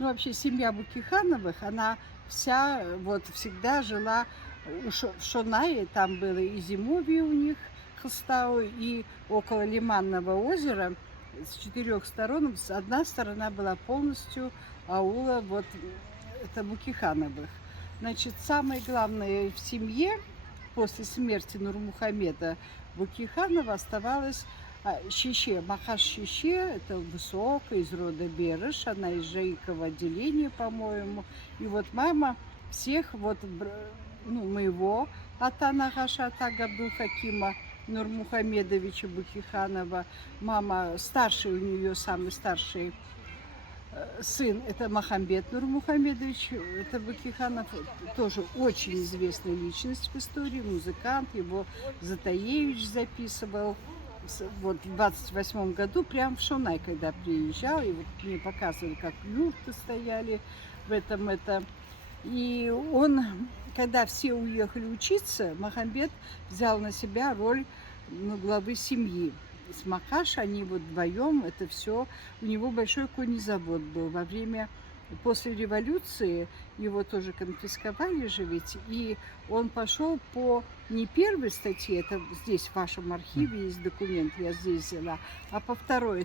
Ну, вообще, семья Букихановых, она вся вот всегда жила в Шонае, там было и зимовье у них, Хостау, и около Лиманного озера с четырех сторон. Одна сторона была полностью аула вот это Букихановых. Значит, самое главное в семье после смерти Нурмухамеда Букиханова оставалась Щище, Махаш Щище, это высокая из рода Берыш, она из Жаикова отделения, по-моему. И вот мама всех, вот, ну, моего ата Нагаша, ата Габдул-Хакима Нурмухамедовича Букиханова, мама старший, у нее самый старший сын, это Махамбет Нурмухамедович, это Букиханов, тоже очень известная личность в истории, музыкант, его Затаевич записывал. Вот в 28 году, прям в Шонай, когда приезжал, и вот мне показывали, как юрты стояли в этом, это. И он, когда все уехали учиться, Махамбет взял на себя роль, ну, главы семьи. С Махаш они вот вдвоем, это все, у него большой конезавод был. После революции его тоже конфисковали же ведь, и он пошел по не первой статье, это здесь в вашем архиве есть документ, я здесь взяла, а по второй,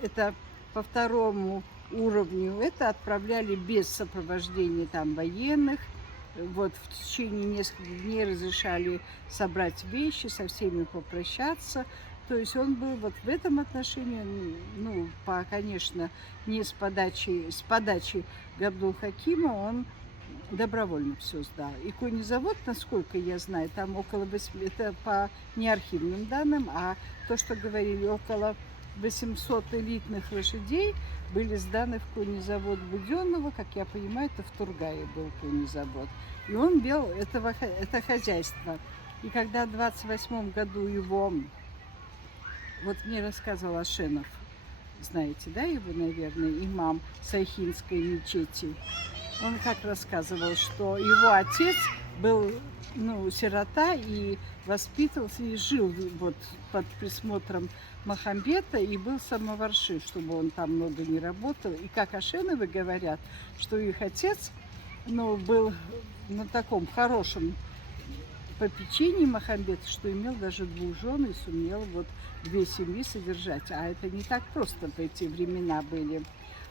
это по второму уровню, это отправляли без сопровождения там военных. Вот в течение нескольких дней разрешали собрать вещи, со всеми попрощаться. То есть он был вот в этом отношении, ну, конечно, не с подачи Габдул-Хакима, он добровольно все сдал. И конезавод, насколько я знаю, там около 8, это по неархивным данным, а то, что говорили, около 800 элитных лошадей были сданы в конезавод Буденного, как я понимаю, это в Тургае был конезавод. И он вел это хозяйство. И когда в 28 году его, вот мне рассказывал Ашенов, знаете, да, его, наверное, имам Сайхинской мечети, он как рассказывал, что его отец был, ну, сирота и воспитывался, и жил вот под присмотром Махамбета, и был самоварши, чтобы он там много не работал. И как Ашеновы говорят, что их отец, ну, был на таком хорошем попечении Махамбета, что имел даже 2 жен и сумел вот 2 семьи содержать. А это не так просто в эти времена были.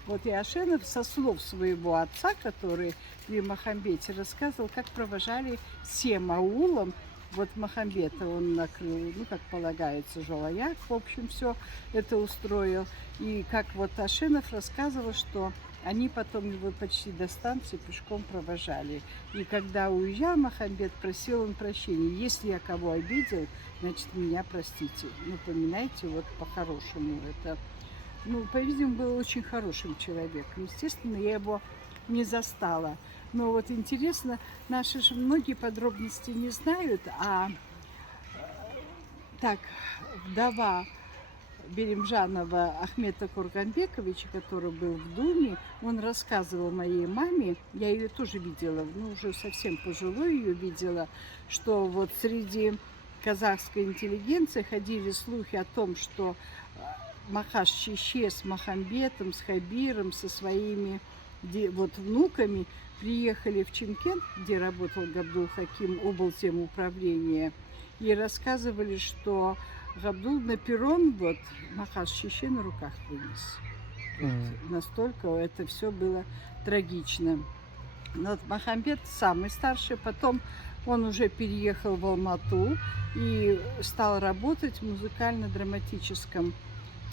Вот и Ашенов со слов своего отца, который при Махамбете рассказывал, как провожали 7 аулом вот Махамбета. Он накрыл, ну, как полагается, Жолаяк, в общем, все это устроил. И как вот Ашенов рассказывал, что они потом его почти до станции пешком провожали. И когда уезжал Махамбет, просил он прощения. Если я кого обидел, значит, меня простите. Ну, поминайте вот по-хорошему это. Ну, по-видимому, был очень хорошим человеком. Естественно, я его не застала. Но вот интересно, наши же многие подробности не знают, а так, вдова Беримжанова Ахмета Курганбековича, который был в Думе, он рассказывал моей маме, я ее тоже видела, ну, уже совсем пожилой ее видела, что вот среди казахской интеллигенции ходили слухи о том, что Махаш Щище с Махамбетом, с Хабиром, со своими вот внуками приехали в Чимкент, где работал Габдул-Хаким, облтем управления, и рассказывали, что Габдул на перрон вот Махаш Щище на руках вынес. Вот настолько это все было трагично. Но вот Махамбет самый старший, потом он уже переехал в Алмату и стал работать в музыкально-драматическом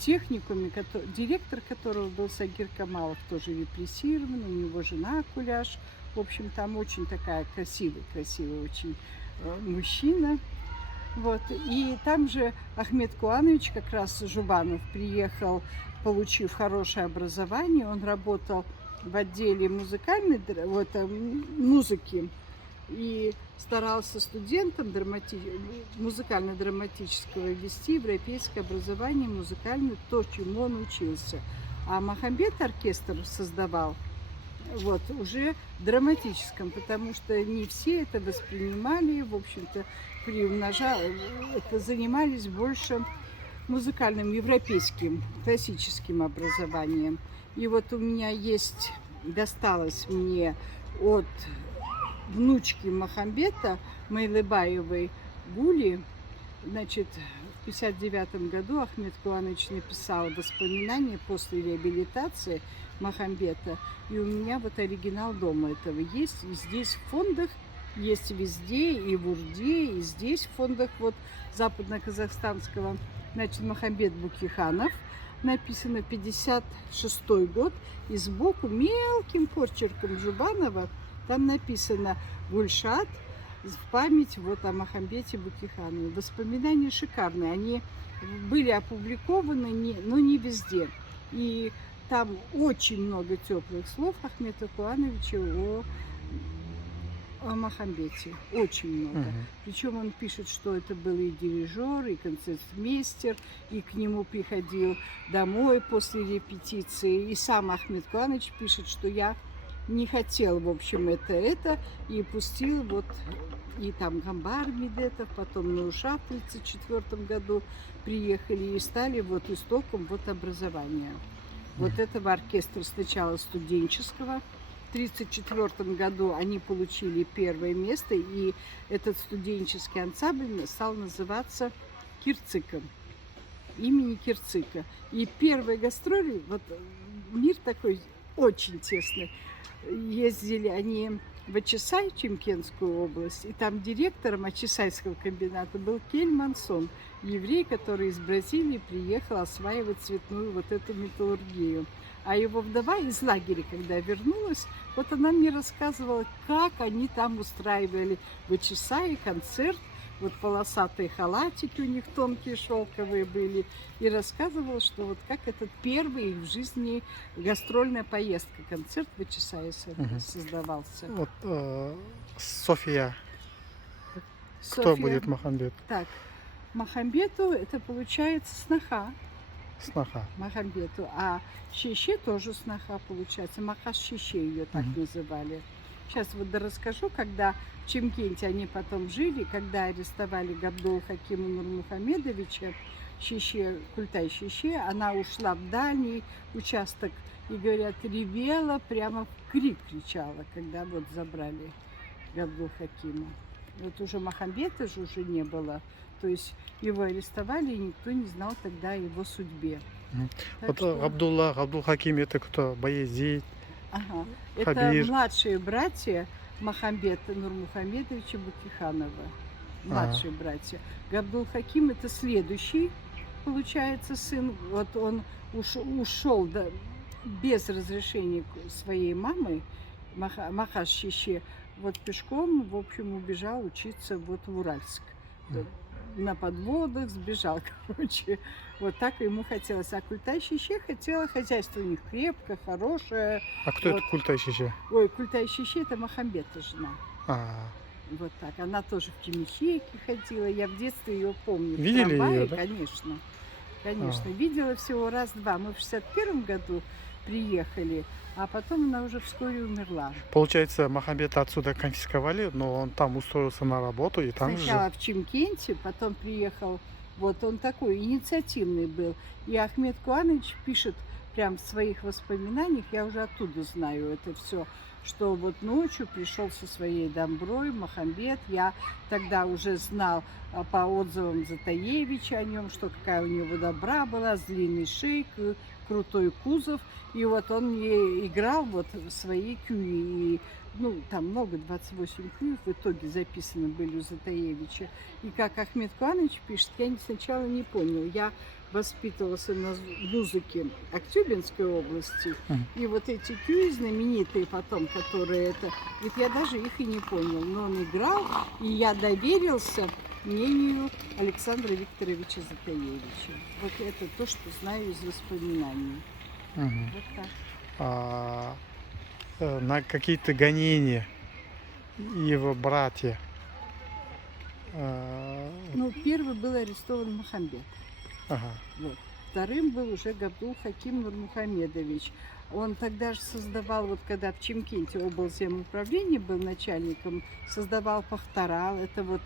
техникуме, директор которого был Сагир Камалов, тоже репрессирован, у него жена Куляш. В общем, там очень такая красивый очень мужчина. Вот. И там же Ахмед Куанович, как раз Жубанов, приехал, получив хорошее образование. Он работал в отделе музыкальной музыки и старался студентам музыкально-драматического вести европейское образование, музыкальное, то, чему он учился. А Махамбет оркестр создавал вот уже драматическом, потому что не все это воспринимали, в общем-то, это занимались больше музыкальным, европейским, классическим образованием. И вот у меня есть досталось мне от внучки Махамбета Майлыбаевой Гули. Значит, в 1959 году Ахмед Куаныч написал воспоминания после реабилитации Махамбета. И у меня вот оригинал дома этого есть. И здесь в фондах есть везде, и в Урде, и здесь в фондах вот западно-казахстанского. Значит, Махамбет Букиханов. Написано 56 год. И сбоку мелким почерком Жубанова там написано «Гульшат» в память вот о Махамбете Букиханове. Воспоминания шикарные. Они были опубликованы, но не везде. И там очень много теплых слов Ахмета Куановича о Махамбете. Очень много. Причем он пишет, что это был и дирижер, и концертмейстер, и к нему приходил домой после репетиции. И сам Ахмед Куанович пишет, что я не хотел, в общем, это, и пустил вот, и там Гамбар Медетов, потом Нуша в 1934 году приехали и стали вот истоком вот образования. Вот этого оркестра сначала студенческого. В 1934 году они получили первое место, и этот студенческий ансамбль стал называться Кирциком, имени Кирцика. И первые гастроли, вот мир такой очень тесный, ездили они в Ачисай, Чемкенскую область, и там директором Ачисайского комбината был Кель Мансон, еврей, который из Бразилии приехал осваивать цветную вот эту металлургию. А его вдова из лагеря, когда вернулась, вот она мне рассказывала, как они там устраивали в Ачисае концерт. Вот полосатые халатики у них тонкие, шелковые были. И рассказывала, что вот как этот первый в жизни гастрольная поездка, концерт в Ачисае создавался. Вот София. Кто будет Махамбет? Так, Махамбету это получается сноха. Сноха. Махамбету. А Щеще тоже сноха получается. Махаш Щеще ее так называли. Сейчас вот расскажу, когда в Чимкенте они потом жили, когда арестовали Габдул Хакима Нурмухамедовича, Щеще, Культай Щеще, она ушла в дальний участок и, говорят, ревела, прямо в крик кричала, когда вот забрали Габдул Хакима. Вот уже Махамбета же уже не было. То есть его арестовали, и никто не знал тогда о его судьбе. Вот что... Габдул Хаким это кто? Баязид? Ага. Это младшие братья Махамбета Нурмухамедовича Букиханова. Младшие братья. Габдул Хаким это следующий, получается, сын. Вот он ушел без разрешения своей мамы, Махаш Щеще, вот пешком, в общем, убежал учиться вот в Уральск. На подводах сбежал, короче. Вот так ему хотелось. А Культай Щеще хотела, хозяйство у них крепкое, хорошее. А кто вот. это Культай Щеще? Ой, Культай Щеще это Махамбета жена. А-а-а. Вот так. Она тоже в Кемещейке ходила. Я в детстве ее помню. Видели ее, да? Конечно. Конечно. Видела всего раз-два. Мы в 61 году приехали, а потом она уже вскоре умерла. Получается, Махамбета отсюда конфисковали, но он там устроился на работу и там сначала же... в Чимкенте, потом приехал. Вот он такой инициативный был. И Ахмед Куаныч пишет прям в своих воспоминаниях, я уже оттуда знаю это все, что вот ночью пришел со своей домброй Махамбет. Я тогда уже знал по отзывам Затаевича о нем, что какая у него добра была, с длинной шеей, крутой кузов. И вот он мне играл вот свои кюи. И, ну, там много, 28 кюев в итоге записаны были у Затаевича. И как Ахмед Куаныч пишет, я сначала не понял. Я воспитывался на музыке Актюбинской области. И вот эти кюи знаменитые потом, которые это... Ведь я даже их и не понял. Но он играл, и я доверился мнению Александра Викторовича Затаевича. Вот это то, что знаю из воспоминаний. Вот так. На какие-то гонения его братья? Ну, первый был арестован Махамбет. Ага. Вот. Вторым был уже Габдул Хаким Нурмухамедович. Он тогда же создавал, вот когда в Чимкенте облзеmuправление был начальником, создавал Пахтарал. Это вот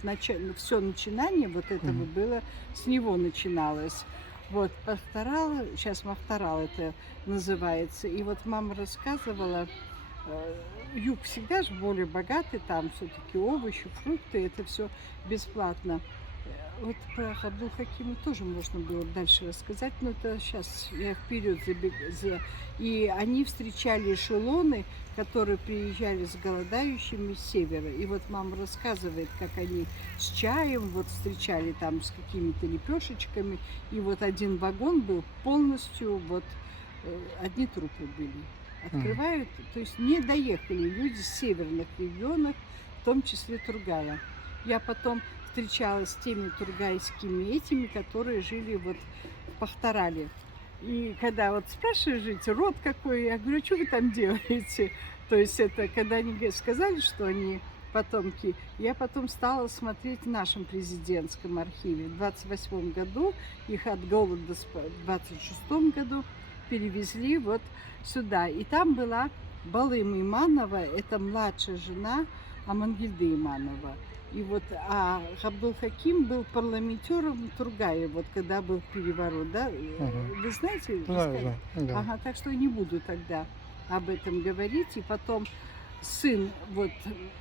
все начинание вот этого было, с него начиналось. Вот Пахтарал, сейчас Махтарал это называется. И вот мама рассказывала, Юг всегда же более богатый, там все-таки овощи, фрукты, это все бесплатно. Вот про Абдул-Хакима тоже можно было дальше рассказать, но это сейчас я вперед забегаю. И они встречали эшелоны, которые приезжали с голодающими с севера. И вот мама рассказывает, как они с чаем вот встречали там с какими-то лепешечками. И вот один вагон был полностью, вот одни трупы были. Открывают, то есть не доехали люди с северных регионов, в том числе Тургая. Я потом встречалась с теми тургайскими этими, которые жили вот в Пахтарале. И когда вот спрашиваешь, жить, род какой, я говорю, что вы там делаете? То есть это, когда они сказали, что они потомки, я потом стала смотреть в нашем президентском архиве. В 28 году, их от голода в 26 году перевезли вот сюда. И там была Балым Иманова, это младшая жена Амангельды Иманова. И вот, а Абдул-Хаким был парламентером Тургая, вот когда был переворот, да? Вы знаете? Знаю, да. Ага, так что не буду тогда об этом говорить. И потом сын вот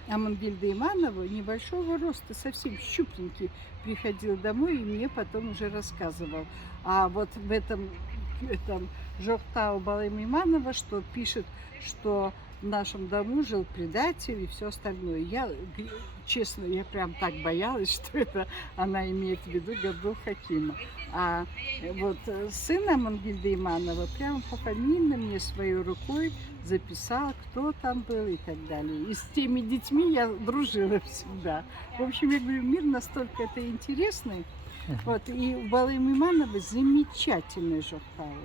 Амангельды Иманова, небольшого роста, совсем щупленький, приходил домой и мне потом уже рассказывал. А вот в этом Жохтау Балым Иманова, что пишет, что в нашем дому жил предатель и все остальное. Я, честно, я прям так боялась, что это она имеет в виду Абдул-Хакима. А вот сына Амангельды Иманова прямо пофамильно мне своей рукой записал, кто там был и так далее. И с теми детьми я дружила всегда. В общем, я говорю, мир настолько это интересный. Вот, и у Балым Иманова замечательный Жохтау.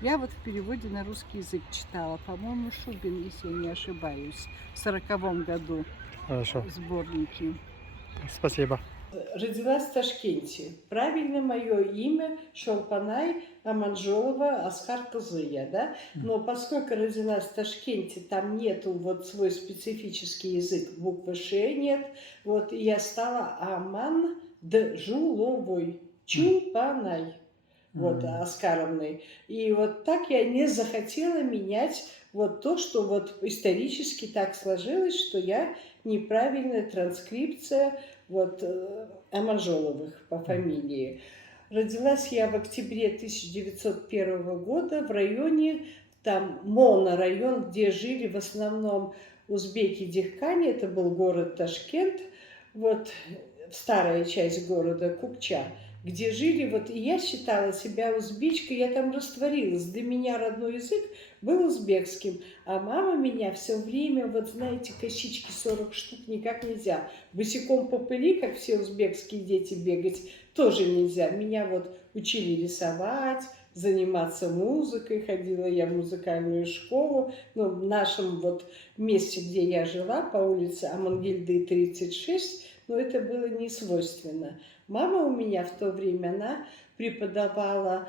Я вот в переводе на русский язык читала, по-моему, Шубин, если я не ошибаюсь, в 40-м году. Хорошо. Сборники. Спасибо. Родилась в Ташкенте. Правильно мое имя Шолпанай Аманжолова Асхар Кызыя, да? Но поскольку родилась в Ташкенте, там нету вот свой специфический язык, буквы Ш нет, вот, и я стала Аманджуловой, Чулпанай. Вот, Аскаровной. И вот так я не захотела менять вот то, что вот исторически так сложилось, что я неправильная транскрипция вот Аманжоловых по фамилии. Родилась я в октябре 1901 года в районе, там монорайон, где жили в основном узбеки-дихкани, это был город Ташкент, вот старая часть города Кукча, где жили, вот, и я считала себя узбечкой, я там растворилась. Для меня родной язык был узбекским, а мама меня все время, вот знаете, косички 40 штук никак нельзя. Босиком по пыли, как все узбекские дети, бегать тоже нельзя. Меня вот учили рисовать, заниматься музыкой, ходила я в музыкальную школу. Но в нашем вот месте, где я жила, по улице Амангельды 36, но это было не свойственно. Мама у меня в то время, она преподавала,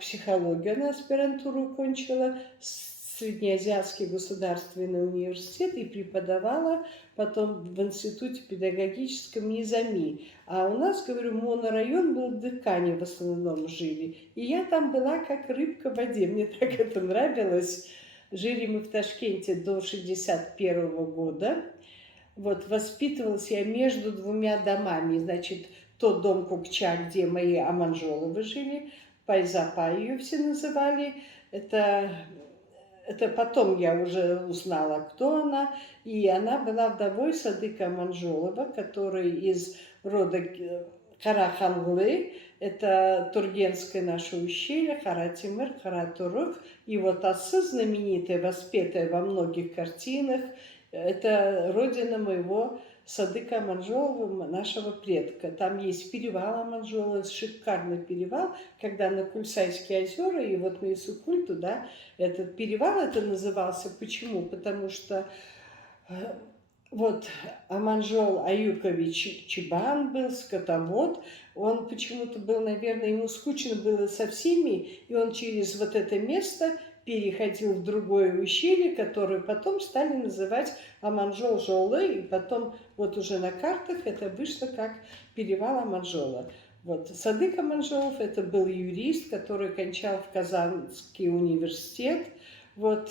психологию, она аспирантуру кончила, Среднеазиатский государственный университет, и преподавала потом в институте педагогическом Низами. А у нас, говорю, монорайон был в Дыхане в основном жили. И я там была как рыбка в воде, мне так это нравилось. Жили мы в Ташкенте до 1961 года. Вот, воспитывалась я между двумя домами. Значит, тот дом Кукча, где мои Аманжоловы жили, Пайзапа ее все называли. Это потом я уже узнала, кто она. И она была вдовой Садыка Аманжолова, который из рода Караханглы. Это Тургенское наше ущелье, Харатимыр, Харатурuk. И вот отцы знаменитые, воспетые во многих картинах, это родина моего Садыка Аманжолова, нашего предка. Там есть перевал Аманжолова, шикарный перевал, когда на Кульсайские озера, и вот на Исукуль туда, этот перевал это назывался. Почему? Потому что вот Аманжол Аюкович Чебан был, скотовод, он почему-то был, наверное, ему скучно было со всеми, и он через вот это место переходил в другое ущелье, которое потом стали называть Аманжол-Жолы, и потом вот уже на картах это вышло как перевал Аманжола. Вот. Садык Аманжолов это был юрист, который кончал в Казанский университет. Вот.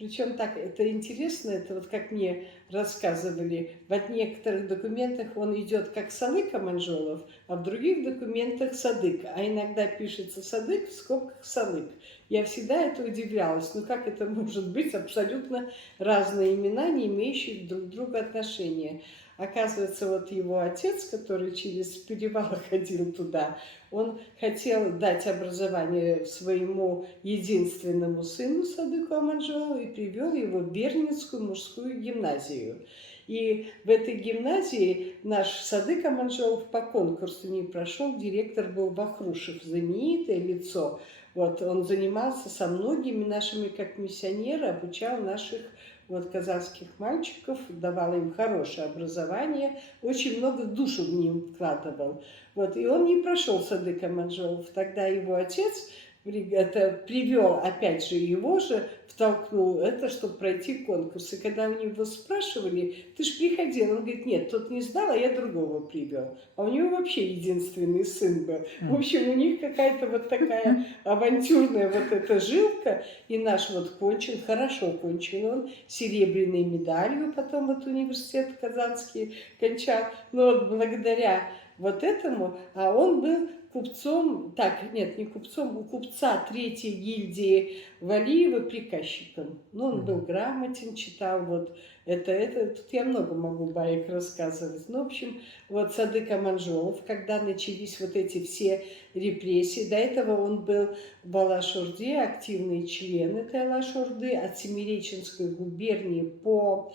Причем так, это интересно, это вот как мне рассказывали, в некоторых документах он идет как Садык Аманжолов, а в других документах Садык, а иногда пишется Садык в скобках Салык. Я всегда это удивлялась, ну как это может быть абсолютно разные имена, не имеющие друг к другу отношения. Оказывается, вот его отец, который через перевал ходил туда, он хотел дать образование своему единственному сыну Садыку Аманжолову и привел его в Бернинскую мужскую гимназию. И в этой гимназии наш Садык Аманжолов по конкурсу не прошел, директор был Вахрушев, знаменитое лицо. Вот, он занимался со многими нашими, как миссионеры, обучал наших вот казахских мальчиков, давал им хорошее образование, очень много душу в них вкладывал. Вот, и он не прошел Садык Аманжолов. Тогда его отец это привел, опять же, его же втолкнул это, чтобы пройти конкурс. И когда у него спрашивали, ты ж приходил, он говорит, нет, тот не сдал, а я другого привел. А у него вообще единственный сын был. В общем, у них какая-то вот такая авантюрная вот эта жилка. И наш вот кончил, хорошо кончил он, серебряной медалью потом вот университет казанский кончал. Но вот благодаря вот этому, а он был купцом, так, нет, не купцом, у купца третьей гильдии Валиева приказчиком. Ну, он был грамотен, читал вот это, тут я много могу баек рассказывать. Ну, в общем, вот Садык Аманжолов, когда начались вот эти все репрессии, до этого он был в Алаш-Орде, активный член этой Алаш-Орды, от Семиреченской губернии по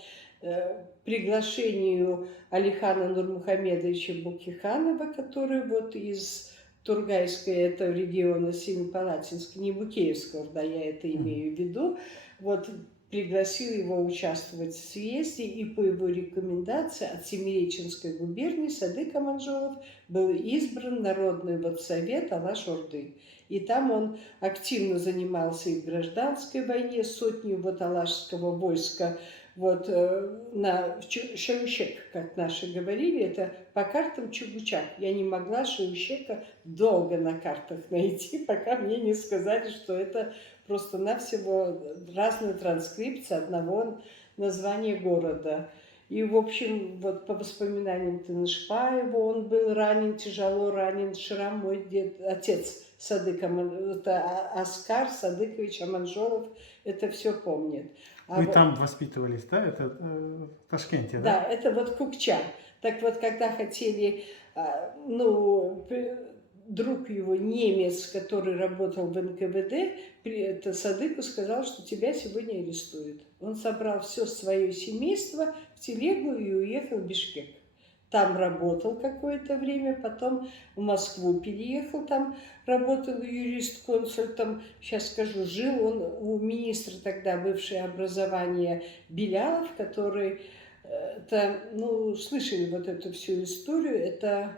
приглашению Алихана Нурмухамедовича Букиханова, который вот из Тургайской, это региона Семипалатинска, не Букеевского, да, я это имею в виду, вот пригласил его участвовать в съезде, и по его рекомендации от Семиреченской губернии Садык Аманжолов был избран Народный вот совет Алаш-Орды. И там он активно занимался и в гражданской войне, сотню вот алашского войска вот на Шеушек, как наши говорили, это по картам Чугучак. Я не могла Шеушека долго на картах найти, пока мне не сказали, что это просто-навсего разная транскрипция одного названия города. И, в общем, вот по воспоминаниям Тынышпаева, он был ранен, тяжело ранен, шрам мой дед, отец Садык, это Оскар Садыкович Аманжолов, это все помнит. Вы там воспитывались, да? Это в Ташкенте, да? Да, это вот Кукча. Так вот, когда хотели, ну, друг его, немец, который работал в НКВД, это Садыку сказал, что тебя сегодня арестуют. Он собрал все свое семейство в телегу и уехал в Бишкек. Там работал какое-то время, потом в Москву переехал, там работал юрист-консультом. Сейчас скажу, жил он у министра тогда бывшее образование Белялов, который, это, ну, слышали вот эту всю историю, это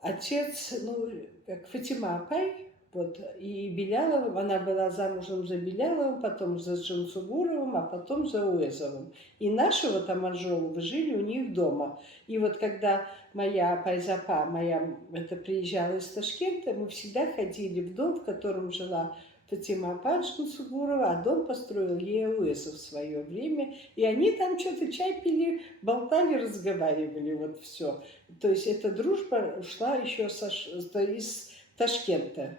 отец, ну, как Фатима Апай, вот, и Белялова, она была замужем за Беляловым, потом за Джансугуровым, а потом за Уэзовым. И нашего там Аманжолова жили у них дома. И вот когда моя Пайзапа, моя, это приезжала из Ташкента, мы всегда ходили в дом, в котором жила Фатима Апай Джансугурова, а дом построил ей Уэзов в свое время. И они там что-то чай пили, болтали, разговаривали, вот все. То есть эта дружба ушла еще из Ташкента.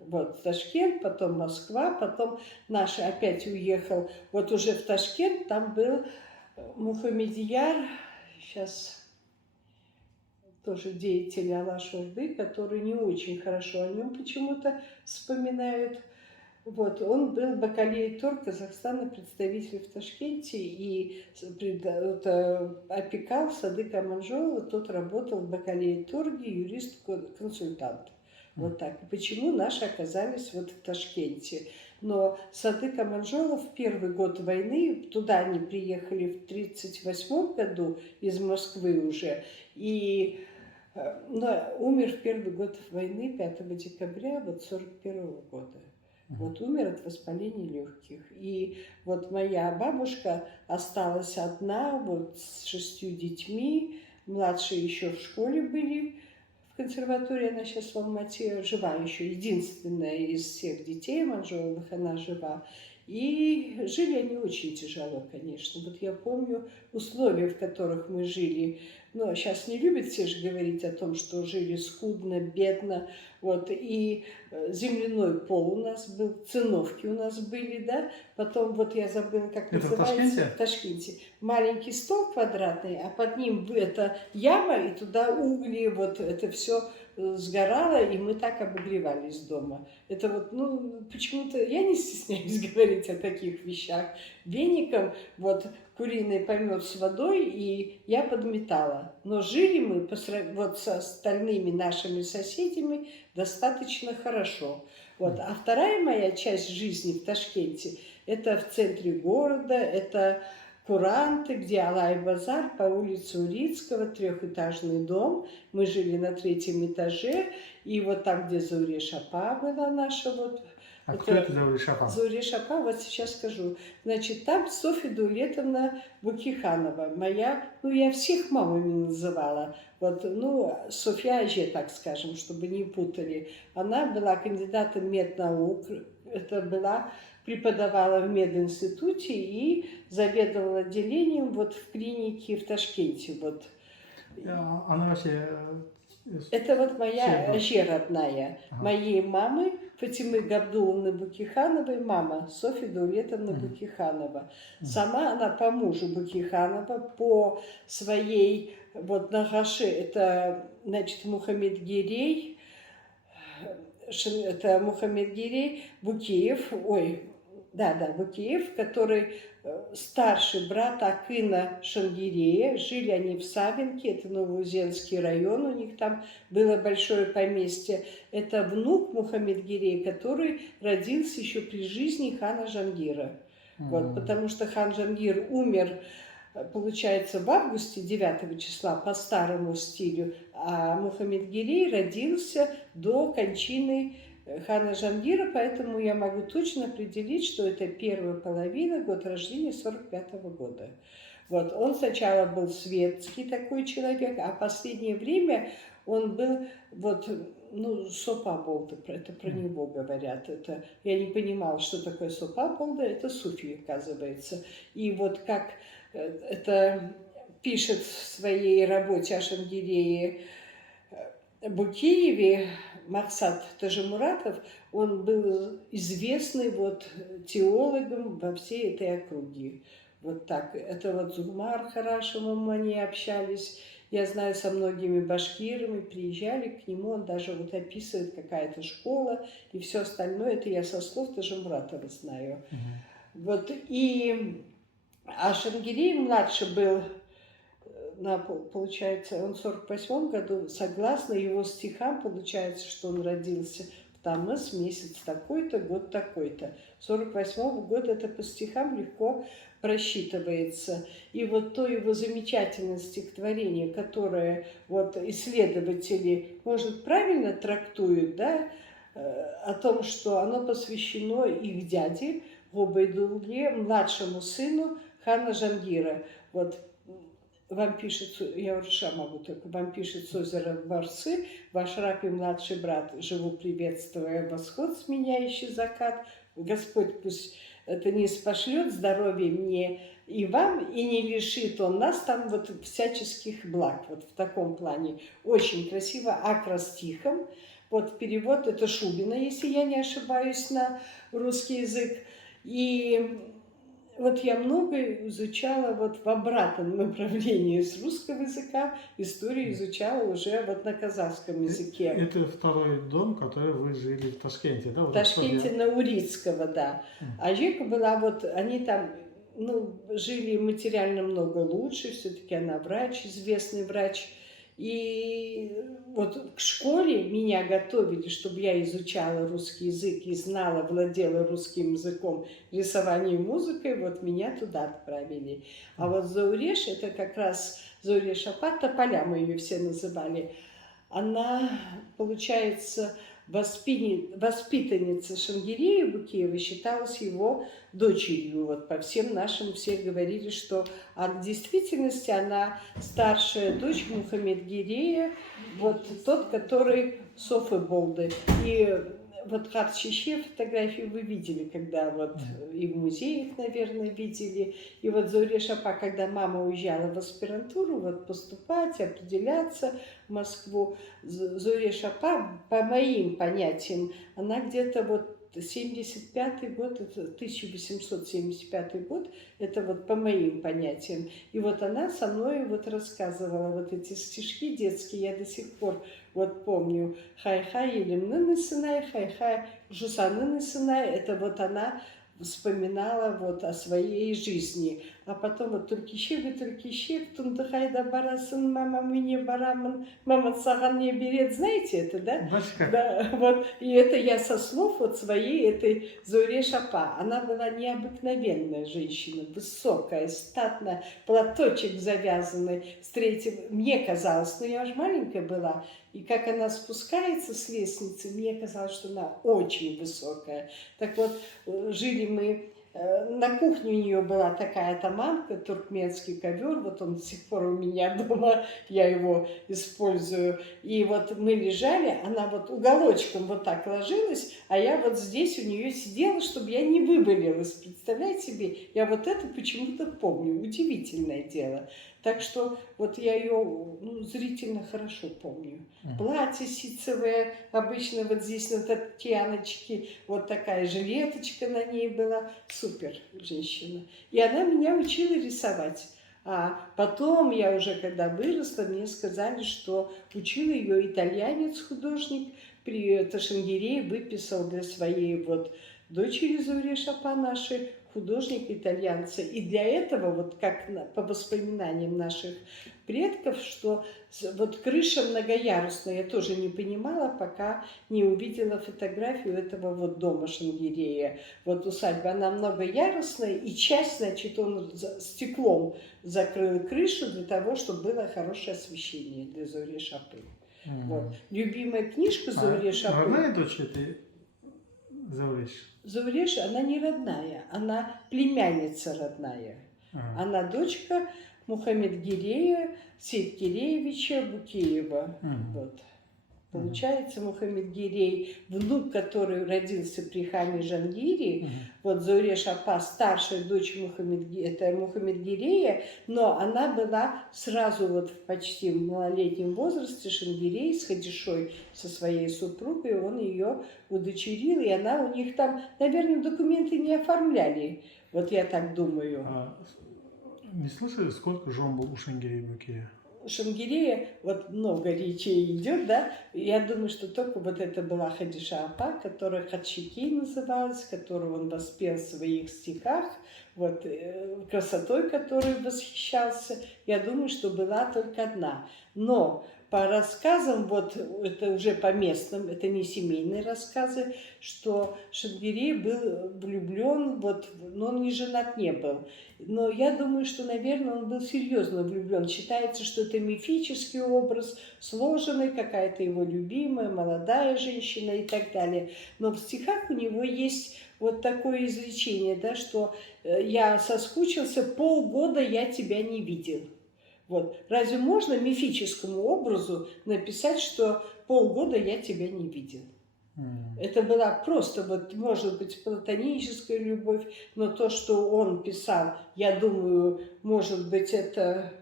Вот Ташкент, потом Москва, потом наш опять уехал, вот уже в Ташкент, там был Мухаммедияр, сейчас тоже деятель Алаш-Орды, который не очень хорошо о нем почему-то вспоминают. Вот, он был бакалей-тур Казахстана, представитель в Ташкенте, и опекал Садыка Аманжолова, тот работал в бакалей-турге, юрист-консультант. Вот так. Почему наши оказались вот в Ташкенте? Но Садык Аманжолов в первый год войны, туда они приехали в 1938 году из Москвы уже, и умер в первый год войны, 5 декабря вот 1941 года. Вот умер от воспаления легких. И вот моя бабушка осталась одна, вот с 6 детьми, младшие еще в школе были, в консерватории, она сейчас в Алмате жива еще, единственная из всех детей Аманжоловых, она жива. И жили они очень тяжело, конечно. Вот я помню условия, в которых мы жили. Но сейчас не любят все же говорить о том, что жили скудно, бедно. Вот, и земляной пол у нас был, циновки у нас были, да. Потом, вот я забыла, как Это в называется. Ташкенте? В Ташкенте. Маленький стол квадратный, а под ним это яма, и туда угли, вот это все сгорало, и мы так обогревались дома. Это вот, ну, почему-то я не стесняюсь говорить о таких вещах. Веником, вот, куриный помет с водой, и я подметала. Но жили мы вот с остальными нашими соседями достаточно хорошо. Вот. А вторая моя часть жизни в Ташкенте, это в центре города, это Куранты, где Алай-базар, по улице Урицкого, трехэтажный дом. Мы жили на 3-м этаже, и вот там, где Зауре Шапа была наша, вот. А кто это Зауре Шапа? Зауре Шапа, вот сейчас скажу. Значит, там Софья Даулетовна Букиханова, моя, ну, я всех мамами называла. Вот, ну, Софья Аже, так скажем, чтобы не путали. Она была кандидатом меднаук, это была, преподавала в мединституте и заведовала отделением вот в клинике в Ташкенте. Вот. Она вообще... Это вот моя Аже родная. Ага. Моей мамы Фатимы Габдуловны Букихановой мама Софья Даулетовна Букиханова. Сама она по мужу Букиханова, по своей вот нагаше, это, значит, Мухаммед Гирей, это Мухаммед Гирей Букеев, ой, да, Букеев, который старший брат Акына Шангирея. Жили они в Савинке, это Новоузенский район, у них там было большое поместье. Это внук Мухаммед Гирей, который родился еще при жизни хана Жангира. Вот, потому что хан Жангир умер, получается, в августе 9 числа по старому стилю, а Мухаммед Гирей родился до кончины хана Жангира, поэтому я могу точно определить, что это первая половина, год рождения 45-го года. Вот. Он сначала был светский такой человек, а в последнее время он был, вот, ну, Сопа Болда, это про него говорят. Это, я не понимала, что такое Сопа Болда, это суфи, оказывается. И вот как это пишет в своей работе о Шангирее Букееве Максат Тажимуратов, он был известный вот теологом во всей этой округе. Вот так. Это вот Зумар Харашевым они общались. Я знаю, со многими башкирами приезжали к нему, он даже вот описывает какая-то школа и все остальное. Это я со слов Тажимуратова знаю. Вот и... А Шангирей младший был, получается, он в 48 году, согласно его стихам, получается, что он родился в Тамыз, месяц такой-то, год такой-то. 48 года это по стихам легко просчитывается. И вот то его замечательное стихотворение, которое вот исследователи, может, правильно трактуют, да, о том, что оно посвящено их дяде Губайдулле, младшему сыну хана Жангира. Вот вам пишет, я Урша могу только, вам пишет с озера Барсы, ваш раб и младший брат, живу приветствуя восход, сменяющий закат. Господь пусть это не спошлет здоровья мне и вам, и не лишит он нас там вот всяческих благ. Вот в таком плане. Очень красиво, акростихом. Вот перевод, это Шубина, если я не ошибаюсь, на русский язык. И вот я много изучала вот в обратном направлении с русского языка, историю изучала уже вот на казахском языке. Это второй дом, который вы жили в Ташкенте, да? В Ташкенте на Урицкого, да. А Жека была вот, они там, ну, жили материально много лучше, все-таки она врач, известный врач. И вот к школе меня готовили, чтобы я изучала русский язык и знала, владела русским языком, рисованием, музыкой, вот меня туда отправили. А вот Зауреш, это как раз Зауре Шапа, Тополя мы ее все называли, она, получается, воспитанница Шангирея Букеева, считалась его дочерью. Вот по всем нашим все говорили, что в действительности она старшая дочь Мухаммед Гирея, вот тот, который Софы Болды. И Вот Харчище фотографии вы видели, когда вот и в музеях, наверное, видели. И вот Зауре Шапа, когда мама уезжала в аспирантуру, вот поступать, определяться в Москву, Зауре Шапа, по моим понятиям, она где-то вот 75-й год, это 1875 год, это вот по моим понятиям. И вот она со мной вот рассказывала вот эти стишки детские, я до сих пор вот помню. Хай-хай, елемныны сынай, хай-хай, жусаныны сынай. Это вот она вспоминала вот о своей жизни. А потом вот Туркищев, Тундахайда барасын, мама мне барамын, мама саган не берет. Знаете это, да? Башка. Да, вот. И это я со слов вот своей этой Зауре Шапа. Она была необыкновенная женщина, высокая, статная, платочек завязанный. Мне казалось, ну я же маленькая была, и как она спускается с лестницы, мне казалось, что она очень высокая. Так вот, жили мы, на кухне у нее была такая тамамка, туркменский ковер, вот он до сих пор у меня дома, я его использую. И вот мы лежали, она вот уголочком вот так ложилась, а я вот здесь у нее сидела, чтобы я не вывалилась. Представляете себе, я вот это почему-то помню, удивительное дело. Так что вот я ее зрительно хорошо помню. Платье ситцевое, обычно вот здесь на Татьяночке, вот такая жилеточка на ней была. Супер женщина. И она меня учила рисовать. А потом я уже, когда выросла, мне сказали, что учил ее итальянец-художник при Ташангирее, выписал для своей вот дочери Зауре Шапа нашей, художник итальянца. И для этого, вот как по воспоминаниям наших предков, что вот крыша многоярусная, я тоже не понимала, пока не увидела фотографию этого вот дома Шангирея. Вот усадьба, она многоярусная, и часть, значит, он стеклом закрыл крышу для того, чтобы было хорошее освещение для Зауре Шапы. Вот. Любимая книжка Зауре Шапы. Родная дочь этой Зауреш? Зауреш, она не родная, она племянница родная. Она дочка Мухаммедгирея Сейдкиреевича Букеева. Вот. Получается, Мухаммедгирей, внук, который родился при хане Жангире, вот Зауре Шапа, старшая дочь Мухаммедгирея, но она была сразу вот в почти малолетнем возрасте Шангирей с Хадишой, со своей супругой, он ее удочерил, и она у них там, наверное, документы не оформляли, вот я так думаю. Не слышали, сколько жен был у Шангирея Букея? Шангирея, вот много речей идет, да, я думаю, что только вот это была Хадиша Апа, которая Хадшикей называлась, которую он воспел в своих стихах, вот, красотой которой восхищался, я думаю, что была только одна. Но по рассказам, вот это уже по местным, это не семейные рассказы, что Шангирей был влюблен, вот, но он не женат не был. Но я думаю, что, наверное, он был серьезно влюблен. Считается, что это мифический образ, сложенный, какая-то его любимая, молодая женщина и так далее. Но в стихах у него есть вот такое изречение, да, что я соскучился, полгода я тебя не видел. Вот. Разве можно мифическому образу написать, что полгода я тебя не видел? Это была просто, вот, может быть, платоническая любовь, но то, что он писал, я думаю, может быть, это...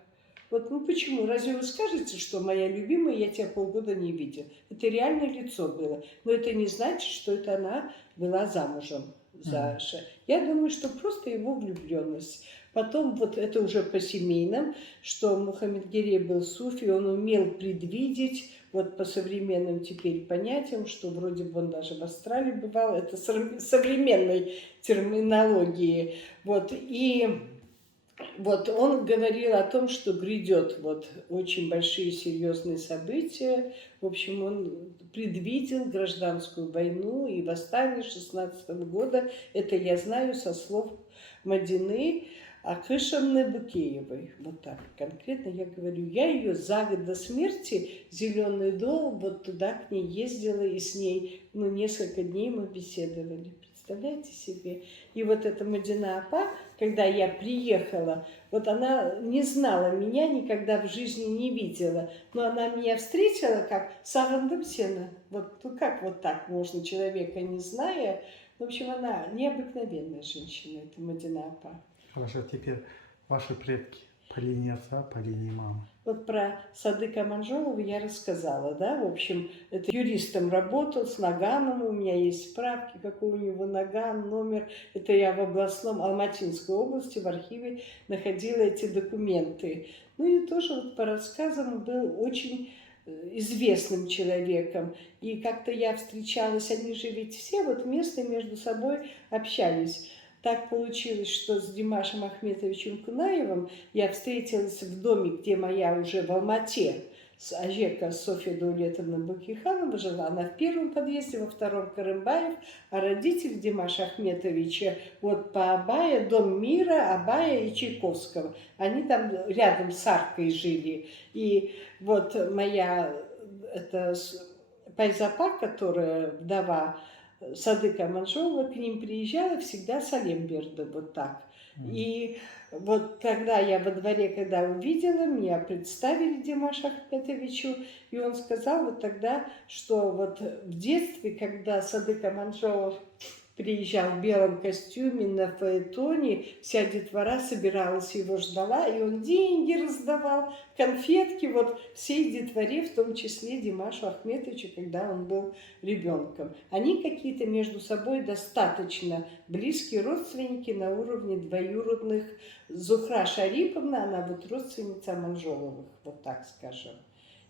Вот, ну почему? Разве вы скажете, что моя любимая, я тебя полгода не видел? Это реальное лицо было. Но это не значит, что это она была замужем за Я думаю, что просто его влюбленность. Потом вот это уже по семейным, что Мухаммедгирей был суфи, он умел предвидеть, вот по современным теперь понятиям, что вроде бы он даже в Австралии бывал, это современной терминологии. Вот, и вот он говорил о том, что грядет вот очень большие серьезные события. В общем, он предвидел гражданскую войну и восстание 16 года. Это я знаю со слов Мадины Акышевны Букеевой. Вот так конкретно я говорю. Я ее за год до смерти, Зеленый дом, вот туда к ней ездила и с ней, ну, несколько дней мы беседовали. представляете себе? И вот эта Мадина апа, когда я приехала, вот она не знала меня, никогда в жизни не видела, но она меня встретила как сагындым сена. Вот ну как вот так можно человека не зная? В общем, она необыкновенная женщина, эта Мадина апа. Хорошо, теперь ваши предки по линии отца, по линии мамы. Вот про Садыка Манжолова я рассказала, да, в общем, это юристом работал с наганом, у меня есть справки, какой у него наган, номер, это я в областном Алматинской области в архиве находила эти документы. Ну и тоже вот по рассказам был очень известным человеком, и как-то я встречалась, они же ведь все вот местные между собой общались. Так получилось, что с Димашем Ахметовичем Кунаевым я встретилась в доме, где моя уже в Алмате с Ажека Софья Даулетовна Букиханова жила. Она в первом подъезде, во втором Карымбаев, а родители Димаша Ахметовича вот по Абая, Дом Мира, Абая и Чайковского. Они там рядом с Аркой жили. И вот моя это Пайзапа, которая вдова Садыка Манжолова, к ним приезжала всегда с Алемберда, вот так. И вот когда я во дворе, когда увидела, меня представили Димашу Ахметовичу, и он сказал вот тогда, что вот в детстве, когда Садык Манжолов приезжал в белом костюме на фаэтоне, вся детвора собиралась, его ждала, и он деньги раздавал, конфетки, вот всей детворе, в том числе Димашу Ахметовичу, когда он был ребенком. Они какие-то между собой достаточно близкие родственники на уровне двоюродных. Зухра Шариповна, она вот родственница Манжоловых, вот так скажем.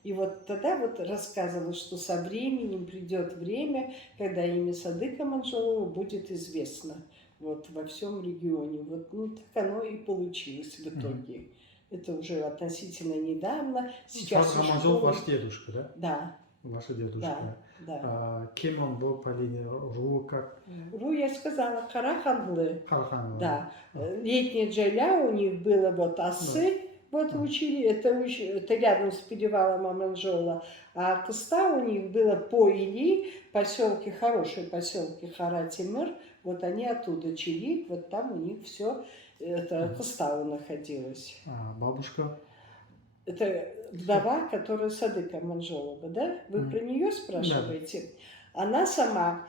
И вот тогда вот рассказывала, что со временем придет время, когда имя Садыка Манжолова будет известно вот во всем регионе. Вот ну, так оно и получилось в итоге. Это уже относительно недавно. Сейчас Садык Манжолов ваш дедушка, да? Да. Ваша дедушка. Да. Кем он был по линии Ру, как? Ру, я сказала, Караханлы. Караханлы. Да. Летняя джайля у них было вот осы. Вот учили, это рядом с перевалом Аманжола. А Кыста у них было по Или, поселки, хорошие поселки Харатимыр. Вот они оттуда, Чилик, вот там у них все, это Кыстау находилось. А бабушка? Это вдова, которая Садыка Манжолова, да? Вы про нее спрашиваете? Да. Она сама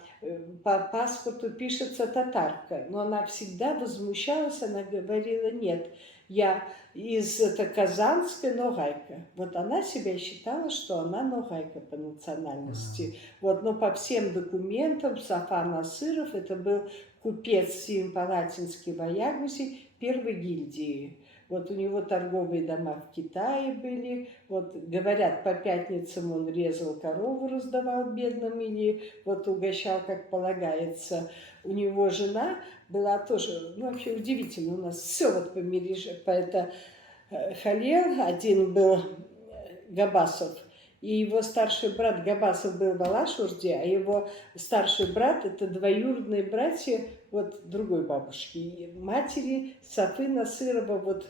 по паспорту пишется татарка, но она всегда возмущалась, она говорила, нет, я из Казанской Ногайка. Вот она себя считала, что она Ногайка по национальности. Вот, но по всем документам Сафа Насыров, это был купец Симпалатинский в Аягузе первой гильдии. Вот у него торговые дома в Китае были. Вот говорят, по пятницам он резал корову, раздавал бедным или вот угощал, как полагается. У него жена была тоже, ну вообще удивительно, у нас все вот по мире, это Халел, один был Габасов, и его старший брат Габасов был в Алашурде, а его старший брат, это двоюродные братья вот другой бабушки, матери Сафы Насырова, вот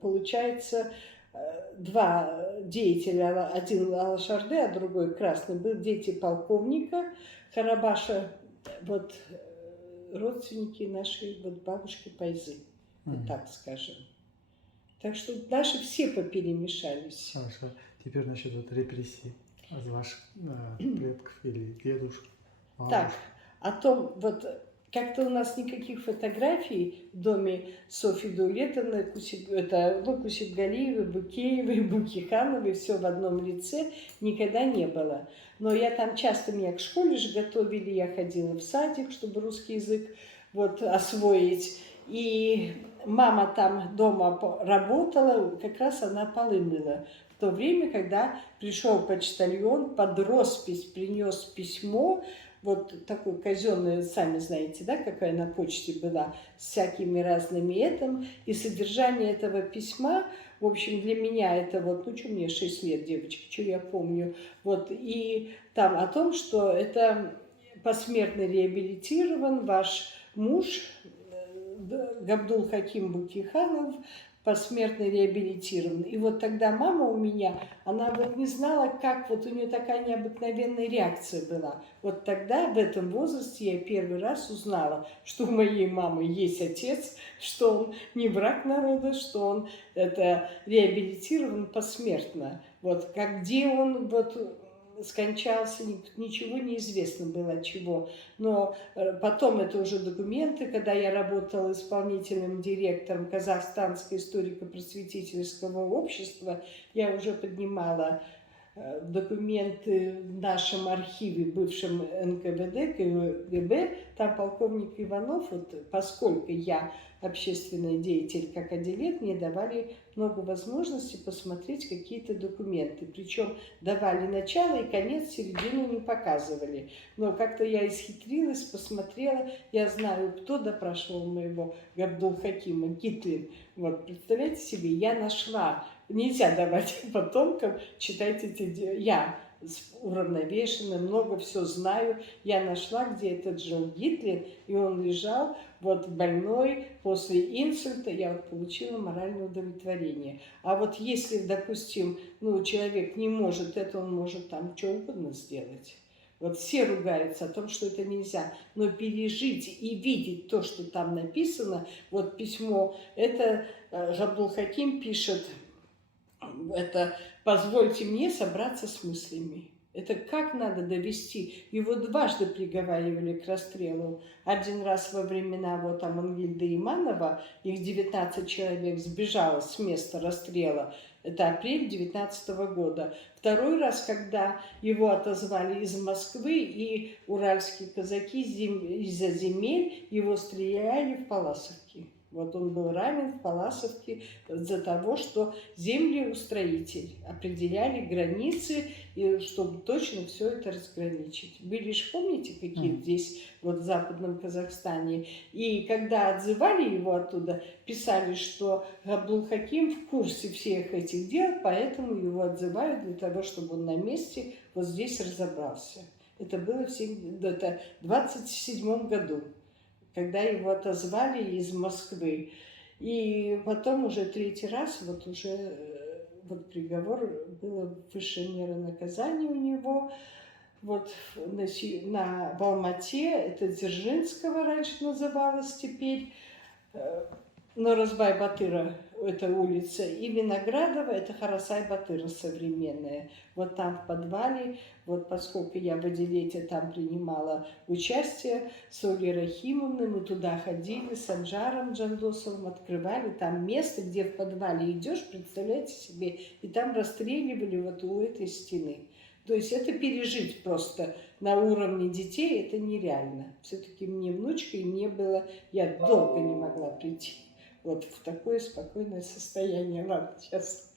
получается два деятеля, один Алашарды, а другой Красный, был дети полковника Карабаша, вот родственники нашей вот бабушки Пайзы, вот так скажем. Так что наши все поперемешались. Хорошо. Теперь насчет вот репрессий от ваших предков или дедушек. Так, о том, вот как-то у нас никаких фотографий в доме Софьи Даулетовны, это Кусипгалиевой, Букеевой, Букихановой, все в одном лице никогда не было. Но я там часто, меня к школе же готовили, я ходила в садик, чтобы русский язык вот освоить. И мама там дома работала, как раз она полы мыла. В то время, когда пришел почтальон, под роспись принес письмо, вот такое казенное, сами знаете, да, какая на почте была, с всякими разными этим. И содержание этого письма, в общем, для меня это вот, ну, что мне 6 лет, девочки, что я помню. Вот, и там о том, что это посмертно реабилитирован ваш муж, Габдул Хаким Букиханов, посмертно реабилитирован. И вот тогда мама у меня, она вот не знала, как, вот у нее такая необыкновенная реакция была. Вот тогда, в этом возрасте, я первый раз узнала, что у моей мамы есть отец, что он не враг народа, что он это реабилитирован посмертно. Вот как где он вот скончался, ничего не известно было от чего. Но потом это уже документы, когда я работала исполнительным директором Казахстанского историко-просветительского общества, я уже поднимала документы в нашем архиве, бывшем НКВД, КГБ, там полковник Иванов, вот, поскольку я общественный деятель как 1 лет, мне давали много возможностей посмотреть какие-то документы. Причем давали начало и конец, середину не показывали. Но как-то я исхитрилась, посмотрела, я знаю, кто допрашивал моего Габдулхакима, Гитлер. Вот, представляете себе, я нашла. Нельзя давать потомкам читать эти... Я уравновешенная, много все знаю. Я нашла, где этот жил Гитлер, и он лежал вот больной после инсульта. Я вот получила моральное удовлетворение. А вот если, допустим, ну, человек не может это, он может там что угодно сделать. Вот все ругаются о том, что это нельзя. Но пережить и видеть то, что там написано, вот письмо, это Габдулхаким пишет, это «позвольте мне собраться с мыслями». Это как надо довести. Его дважды приговаривали к расстрелу. 1 раз во времена вот Амангельда Иманова, их 19 человек сбежало с места расстрела. Это апрель 19 года. 2-й раз, когда его отозвали из Москвы, и уральские казаки из-за земель его стреляли в Паласовке. Вот он был ранен в Паласовке из-за того, что землеустроитель определяли границы, и чтобы точно все это разграничить. Вы лишь помните, какие здесь, вот в Западном Казахстане. И когда отзывали его оттуда, писали, что Габдулхаким в курсе всех этих дел, поэтому его отзывают для того, чтобы он на месте вот здесь разобрался. Это было в 27 году, когда его отозвали из Москвы. И потом уже 3-й раз, вот уже вот приговор, было высшая мера наказания у него. Вот в Алмате, это Дзержинского раньше называлось, теперь Норозбай-Батыра, это улица, и Виноградова, это Харасай-Батыра современная. Вот там в подвале, вот поскольку я в Одилете там принимала участие с Олей Рахимовной, мы туда ходили с Анжаром Джандосовым, открывали там место, где в подвале идешь, представляете себе, и там расстреливали вот у этой стены. То есть это пережить просто на уровне детей, это нереально. Все-таки мне внучка, и мне было, я долго не могла прийти вот в такое спокойное состояние. Ладно, сейчас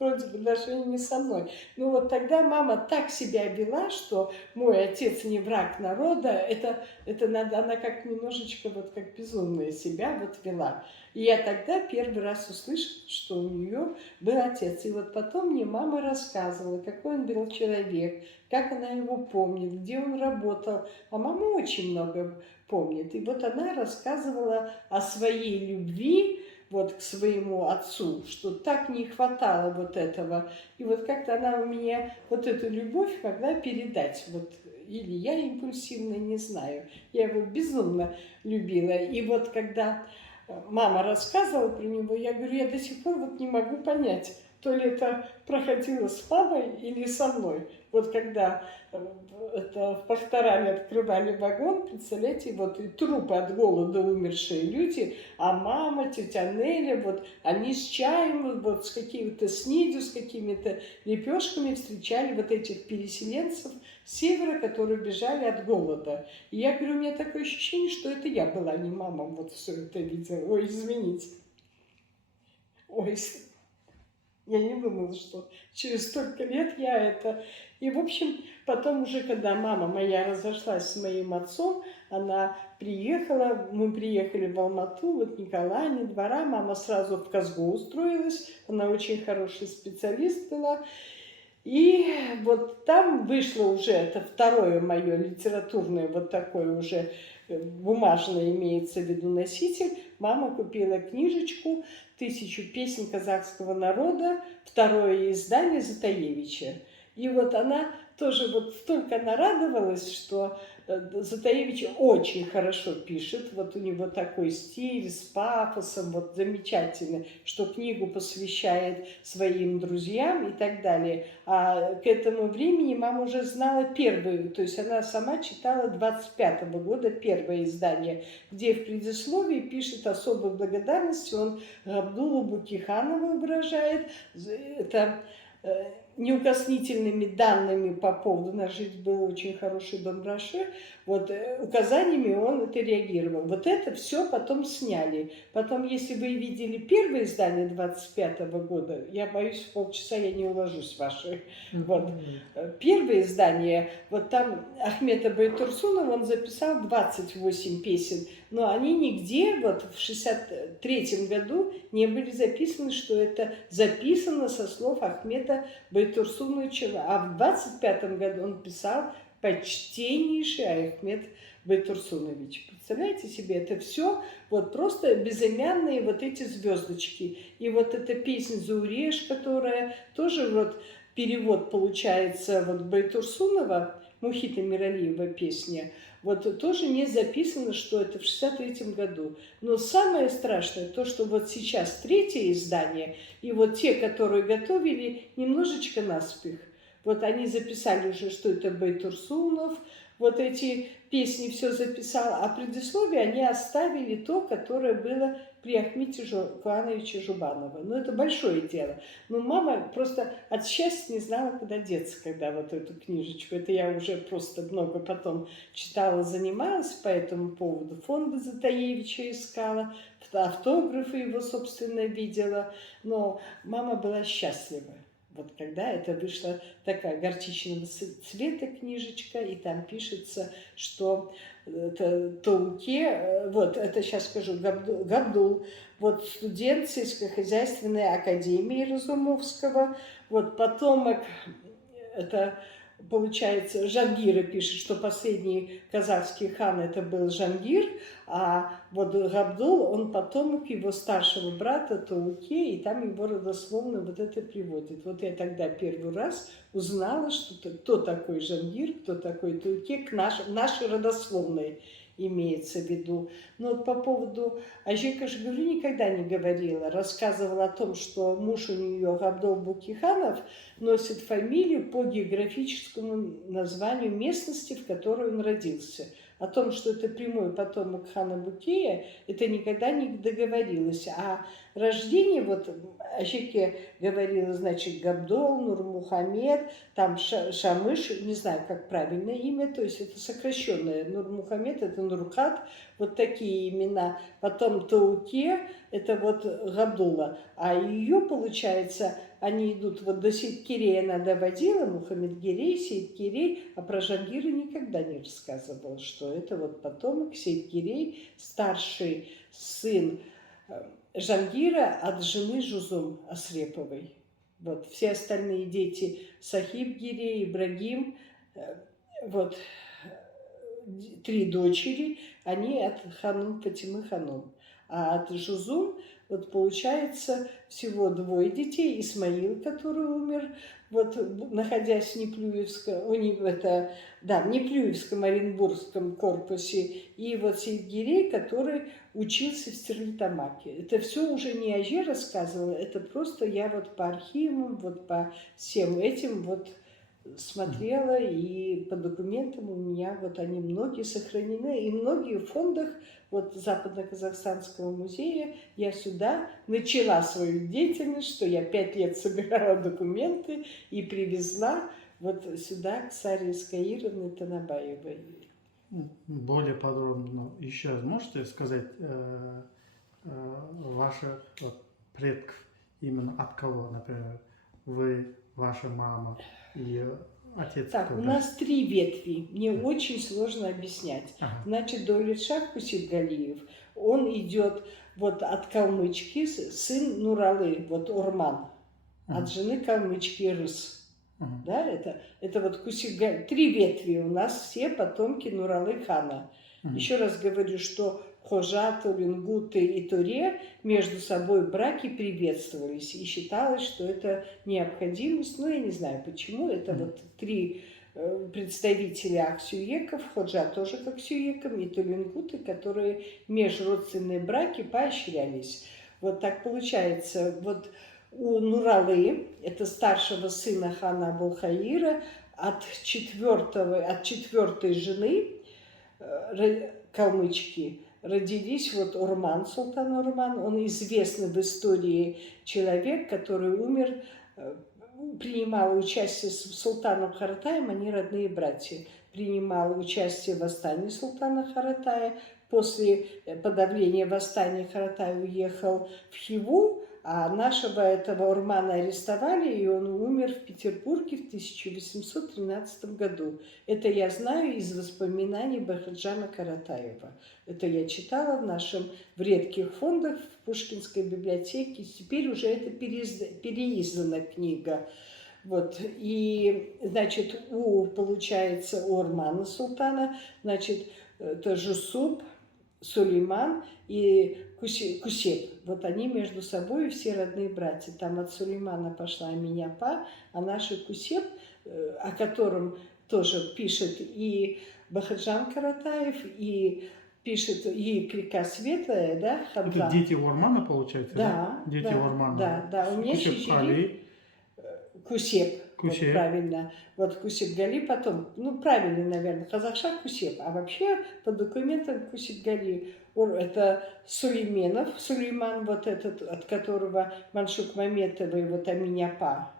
вроде бы даже и не со мной. Но вот тогда мама так себя вела, что мой отец не враг народа, это надо, она как немножечко вот как безумная себя вот вела. И я тогда первый раз услышала, что у нее был отец. И вот потом мне мама рассказывала, какой он был человек, как она его помнит, где он работал. А мама очень много помнит. И вот она рассказывала о своей любви вот к своему отцу, что так не хватало вот этого. И вот как-то она у меня вот эту любовь могла передать. Вот, или я импульсивно, не знаю. Я его безумно любила. И вот когда мама рассказывала про него, я говорю, я до сих пор вот не могу понять, то ли это проходило с мамой или со мной. Вот когда это в Пахтараме открывали вагон, представляете, вот и трупы от голода умершие люди, а мама, тетя Неля, вот они с чаем, вот с какими-то снедью, с какими-то лепешками встречали вот этих переселенцев с севера, которые бежали от голода. И я говорю, у меня такое ощущение, что это я была, не мама, вот все это видела. Ой, извините. Ой, я не думала, что через столько лет я это... И, в общем, потом уже, когда мама моя разошлась с моим отцом, она приехала, мы приехали в Алмату, вот Николая, ни двора, мама сразу в Казгу устроилась, она очень хороший специалист была. И вот там вышло уже, это второе мое литературное, вот такое уже бумажное имеется в виду носитель. Мама купила книжечку «1000 песен казахского народа», второе издание Затаевича. И вот она тоже вот столько нарадовалась, что Затаевич очень хорошо пишет, вот у него такой стиль с пафосом, вот замечательный, что книгу посвящает своим друзьям и так далее. А к этому времени мама уже знала первую, то есть она сама читала 25-го года первое издание, где в предисловии пишет особую благодарность, он Габдулу Букиханову выражает, это неукоснительными данными по поводу «Наша жизнь был очень хороший дом Раше», вот указаниями он это реагировал. Вот это все потом сняли. Потом, если вы видели первое издание 25-го года, я боюсь, в полчаса я не уложусь в ваши. Вот. Первое издание, вот там Ахмета Байтурсунов, он записал 28 песен, но они нигде, вот в 63-м году не были записаны, что это записано со слов Ахмета Байтурсуновича, а в 25-м году он писал почтеннейший Ахмет Байтурсунович. Представляете себе, это все вот просто безымянные вот эти звездочки. И вот эта песня «Зауреш», которая тоже вот перевод получается вот Байтурсунова, Мухита Миралиева песня, вот тоже не записано, что это в 63-м году. Но самое страшное то, что вот сейчас третье издание, и вот те, которые готовили, немножечко наспех. Вот они записали уже, что это Байтурсунов, вот эти песни все записал, а предисловие они оставили то, которое было при Ахмете Куановиче Жубанове. Ну, это большое дело. Но мама просто от счастья не знала, куда деться, когда вот эту книжечку. Это я уже просто много потом читала, занималась по этому поводу. Фонды Затаевича искала, автографы его, собственно, видела. Но мама была счастлива. Вот когда это вышла такая горчичного цвета книжечка, и там пишется, что это Тауке, вот это сейчас скажу, Габдул, вот студент сельскохозяйственной академии Разумовского, вот потомок, это получается, Жангира пишет, что последний казахский хан это был Жангир, а вот Габдул, он потомок его старшего брата Тауке, и там его родословно вот это приводит. Вот я тогда первый раз узнала, что кто такой Жангир, кто такой Тауке, к нашей родословной имеется в виду. Но вот по поводу Ажика же, говорю, никогда не говорила. Рассказывала о том, что муж у нее, Габдул Букиханов, носит фамилию по географическому названию местности, в которой он родился. О том, что это прямой потомок хана Букея, это никогда не договорилась. А рождение, вот Ажике говорила, значит, Габдол, Нурмухамед, там Шамыш, не знаю, как правильное имя, то есть это сокращенное. Нурмухамед, это Нурхат, вот такие имена. Потом Тауке, это вот Габдула. А ее, получается, они идут вот до Сейд-Кирея она доводила, Мухаммед-Гирей, Сейд-Кирей, а про Жангира никогда не рассказывал, что это вот потомок Сейд-Кирей, старший сын Жангира от жены Жузум Асреповой. Вот все остальные дети Сахиб-Гирей, Ибрагим, вот 3 дочери, они от Ханум Фатимы Ханум. А от Жузум, вот получается, всего 2 детей. Исмаил, который умер, вот находясь в Неплюевском, в Неплюевском Оренбургском корпусе, и вот Сейд-Гирей, который учился в Стерлитамаке. Это все уже не Аже рассказывала, это просто я вот по архивам, вот по всем этим вот смотрела, и по документам у меня вот они многие сохранены, и многие в фондах вот Западно-Казахстанского музея. Я сюда начала свою деятельность, что я 5 лет собирала документы и привезла вот сюда к Саре Искаировне Танабаевой. Более подробно еще раз можете сказать ваших предков, именно от кого, например, вы, ваша мама и отец? Так, у нас 3 ветви, мне очень сложно объяснять. Ага. Значит, Даулетшах Кусибгалиев, он идет вот от калмычки, сын Нуралы, вот Орман, от жены калмычки Рыс. Да, это вот три ветви у нас все потомки Нуралы хана. Еще раз говорю, что Хожа, Турингуты и Туре между собой браки приветствовались. И считалось, что это необходимость. Ну, я не знаю почему. Это вот три представителя Аксюеков, Ходжа тоже к Аксюекам, и Турингуты, которые межродственные браки поощрялись. Вот так получается. Вот у Нуралы, это старшего сына хана Абулхаира, от четвертой жены калмычки родились вот Урман, султан Урман. Он известный в истории человек, который умер, принимал участие с султаном Харатаем, они родные братья. Принимал участие в восстании султана Харатая. После подавления восстания Харатай уехал в Хиву, а нашего этого Урмана арестовали, и он умер в Петербурге в 1813 году. Это я знаю из воспоминаний Бахаджана Каратаева. Это я читала в редких фондах в Пушкинской библиотеке. Теперь уже это переиздана книга. Вот. И, значит, получается, у Урмана султана, значит, это Жусуп, Сулейман и Кусеп. Вот они между собой все родные братья. Там от Сулеймана пошла Аминьяпа, а наш Кусеп, о котором тоже пишет и Бахаджан Каратаев, и пишет и Река Светлая, да, Хамза. Это дети Урмана, получается? Да, Дети да, Урмана. Да. У меня Чичили. Кусеп. Вот, правильно. Вот Кусеп Гали потом, ну правильно, наверное, Казахша Кусеп, а вообще по документам Кусеп Гали это Сулейман, вот этот, от которого Маншук Маметова и вот Аминьяпа.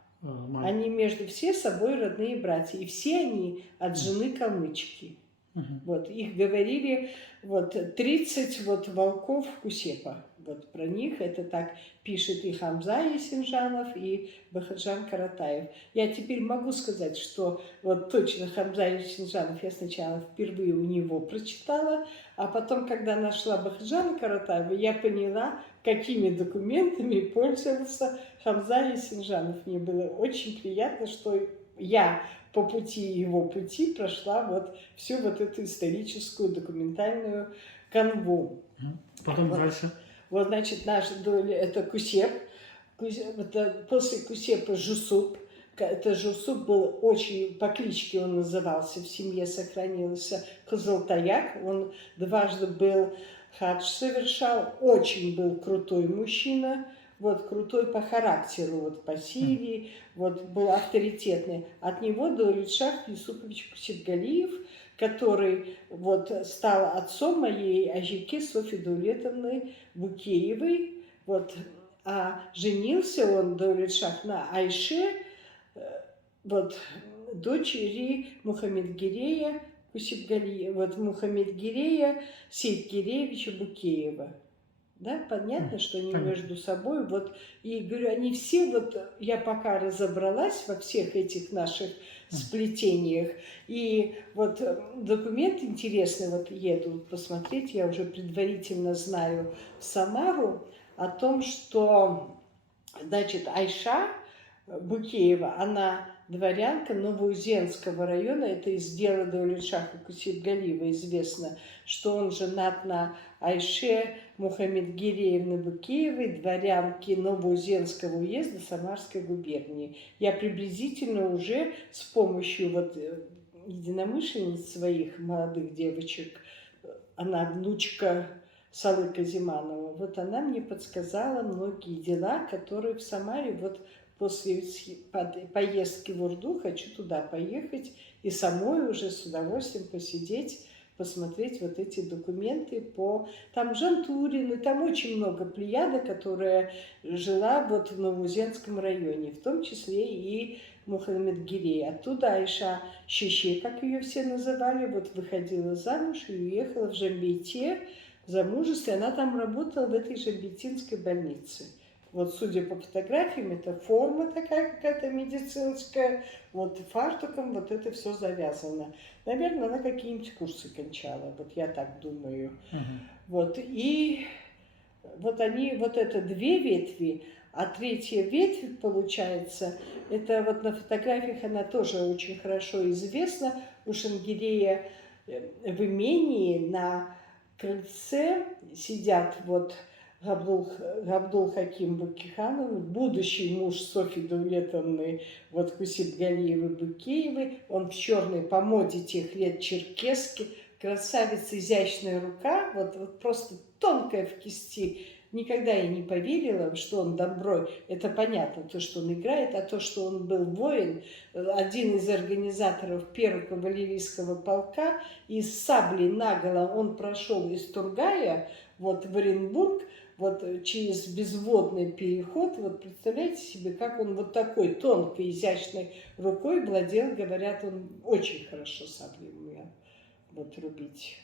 Они между все собой родные братья, и все они от жены калмычки. Вот, их говорили, вот, 30 вот, волков Кусепа. Вот про них это так пишет и Хамза Есенжанов, и Бахаджан Каратаев. Я теперь могу сказать, что вот точно Хамза Есенжанов я сначала впервые у него прочитала, а потом, когда нашла Бахаджана Каратаева, я поняла, какими документами пользовался Хамза Есенжанов. Мне было очень приятно, что я по его пути прошла вот всю вот эту историческую документальную канву. Потом вот, дальше. Вот, значит, наша доля это Кусеп. Это после Кусепа Жусуп. Это Жусуп был очень, по кличке он назывался, в семье сохранился Кызылтаяк. Он дважды был хадж совершал, очень был крутой мужчина. Вот, крутой по характеру, вот, по силе, вот, был авторитетный. От него Даулетшах Юсупович Кусепгалиев, который вот, стал отцом моей Ажике Софьи Даулетовны Букеевой. Вот, а женился он, Даулетшах, на Айше, вот, дочери Мухаммедгирея Кусепгалиева, вот, Мухаммедгирея Сейдгиреевича Букеева. Да, понятно, что они между собой, вот, и говорю, они все, вот, я пока разобралась во всех этих наших сплетениях, и вот документ интересный, вот, еду посмотреть, я уже предварительно знаю в Самару о том, что, значит, Айша Букеева, она дворянка Новоузенского района, это из дела Даулетшаха Кусепгалиева известно, что он женат на Айше Мухаммедгиреевны Букеевой, дворянки Новоузенского уезда Самарской губернии. Я приблизительно уже с помощью вот единомышленниц своих молодых девочек, она внучка Салы Казиманова, вот она мне подсказала многие дела, которые в Самаре вот после поездки в Урду хочу туда поехать и самой уже с удовольствием посидеть, посмотреть вот эти документы по... Там Жантурин, и там очень много плеяда, которая жила вот в Новоузенском районе, в том числе и Мухаммедгирей. Оттуда Айша Щеще, как ее все называли, вот выходила замуж и уехала в Жамбейте в замужестве. Она там работала в этой Жамбейтинской больнице. Вот, судя по фотографиям, это форма такая какая-то медицинская, вот фартуком вот это все завязано. Наверное, она какие-нибудь курсы кончала, вот я так думаю. Вот, и вот они, вот это две ветви, А третья ветвь, получается, это вот на фотографиях она тоже очень хорошо известна. У Шангирея в имении на крыльце сидят вот Габдул Хаким Бакиханов, будущий муж Софьи Даулетовны, вот Хусипгалиевой Букеевой. Он в черной по моде тех лет черкесски. Красавица, изящная рука, вот просто тонкая в кисти. Никогда я не поверила, что он доброй. Это понятно, то, что он играет, а то, что он был воин, один из организаторов первого кавалерийского полка, и с саблей наголо он прошел из Тургая вот в Оренбург, вот через безводный переход. Вот представляете себе, как он вот такой тонкой, изящной рукой владел, говорят, он очень хорошо саблей умел вот рубить.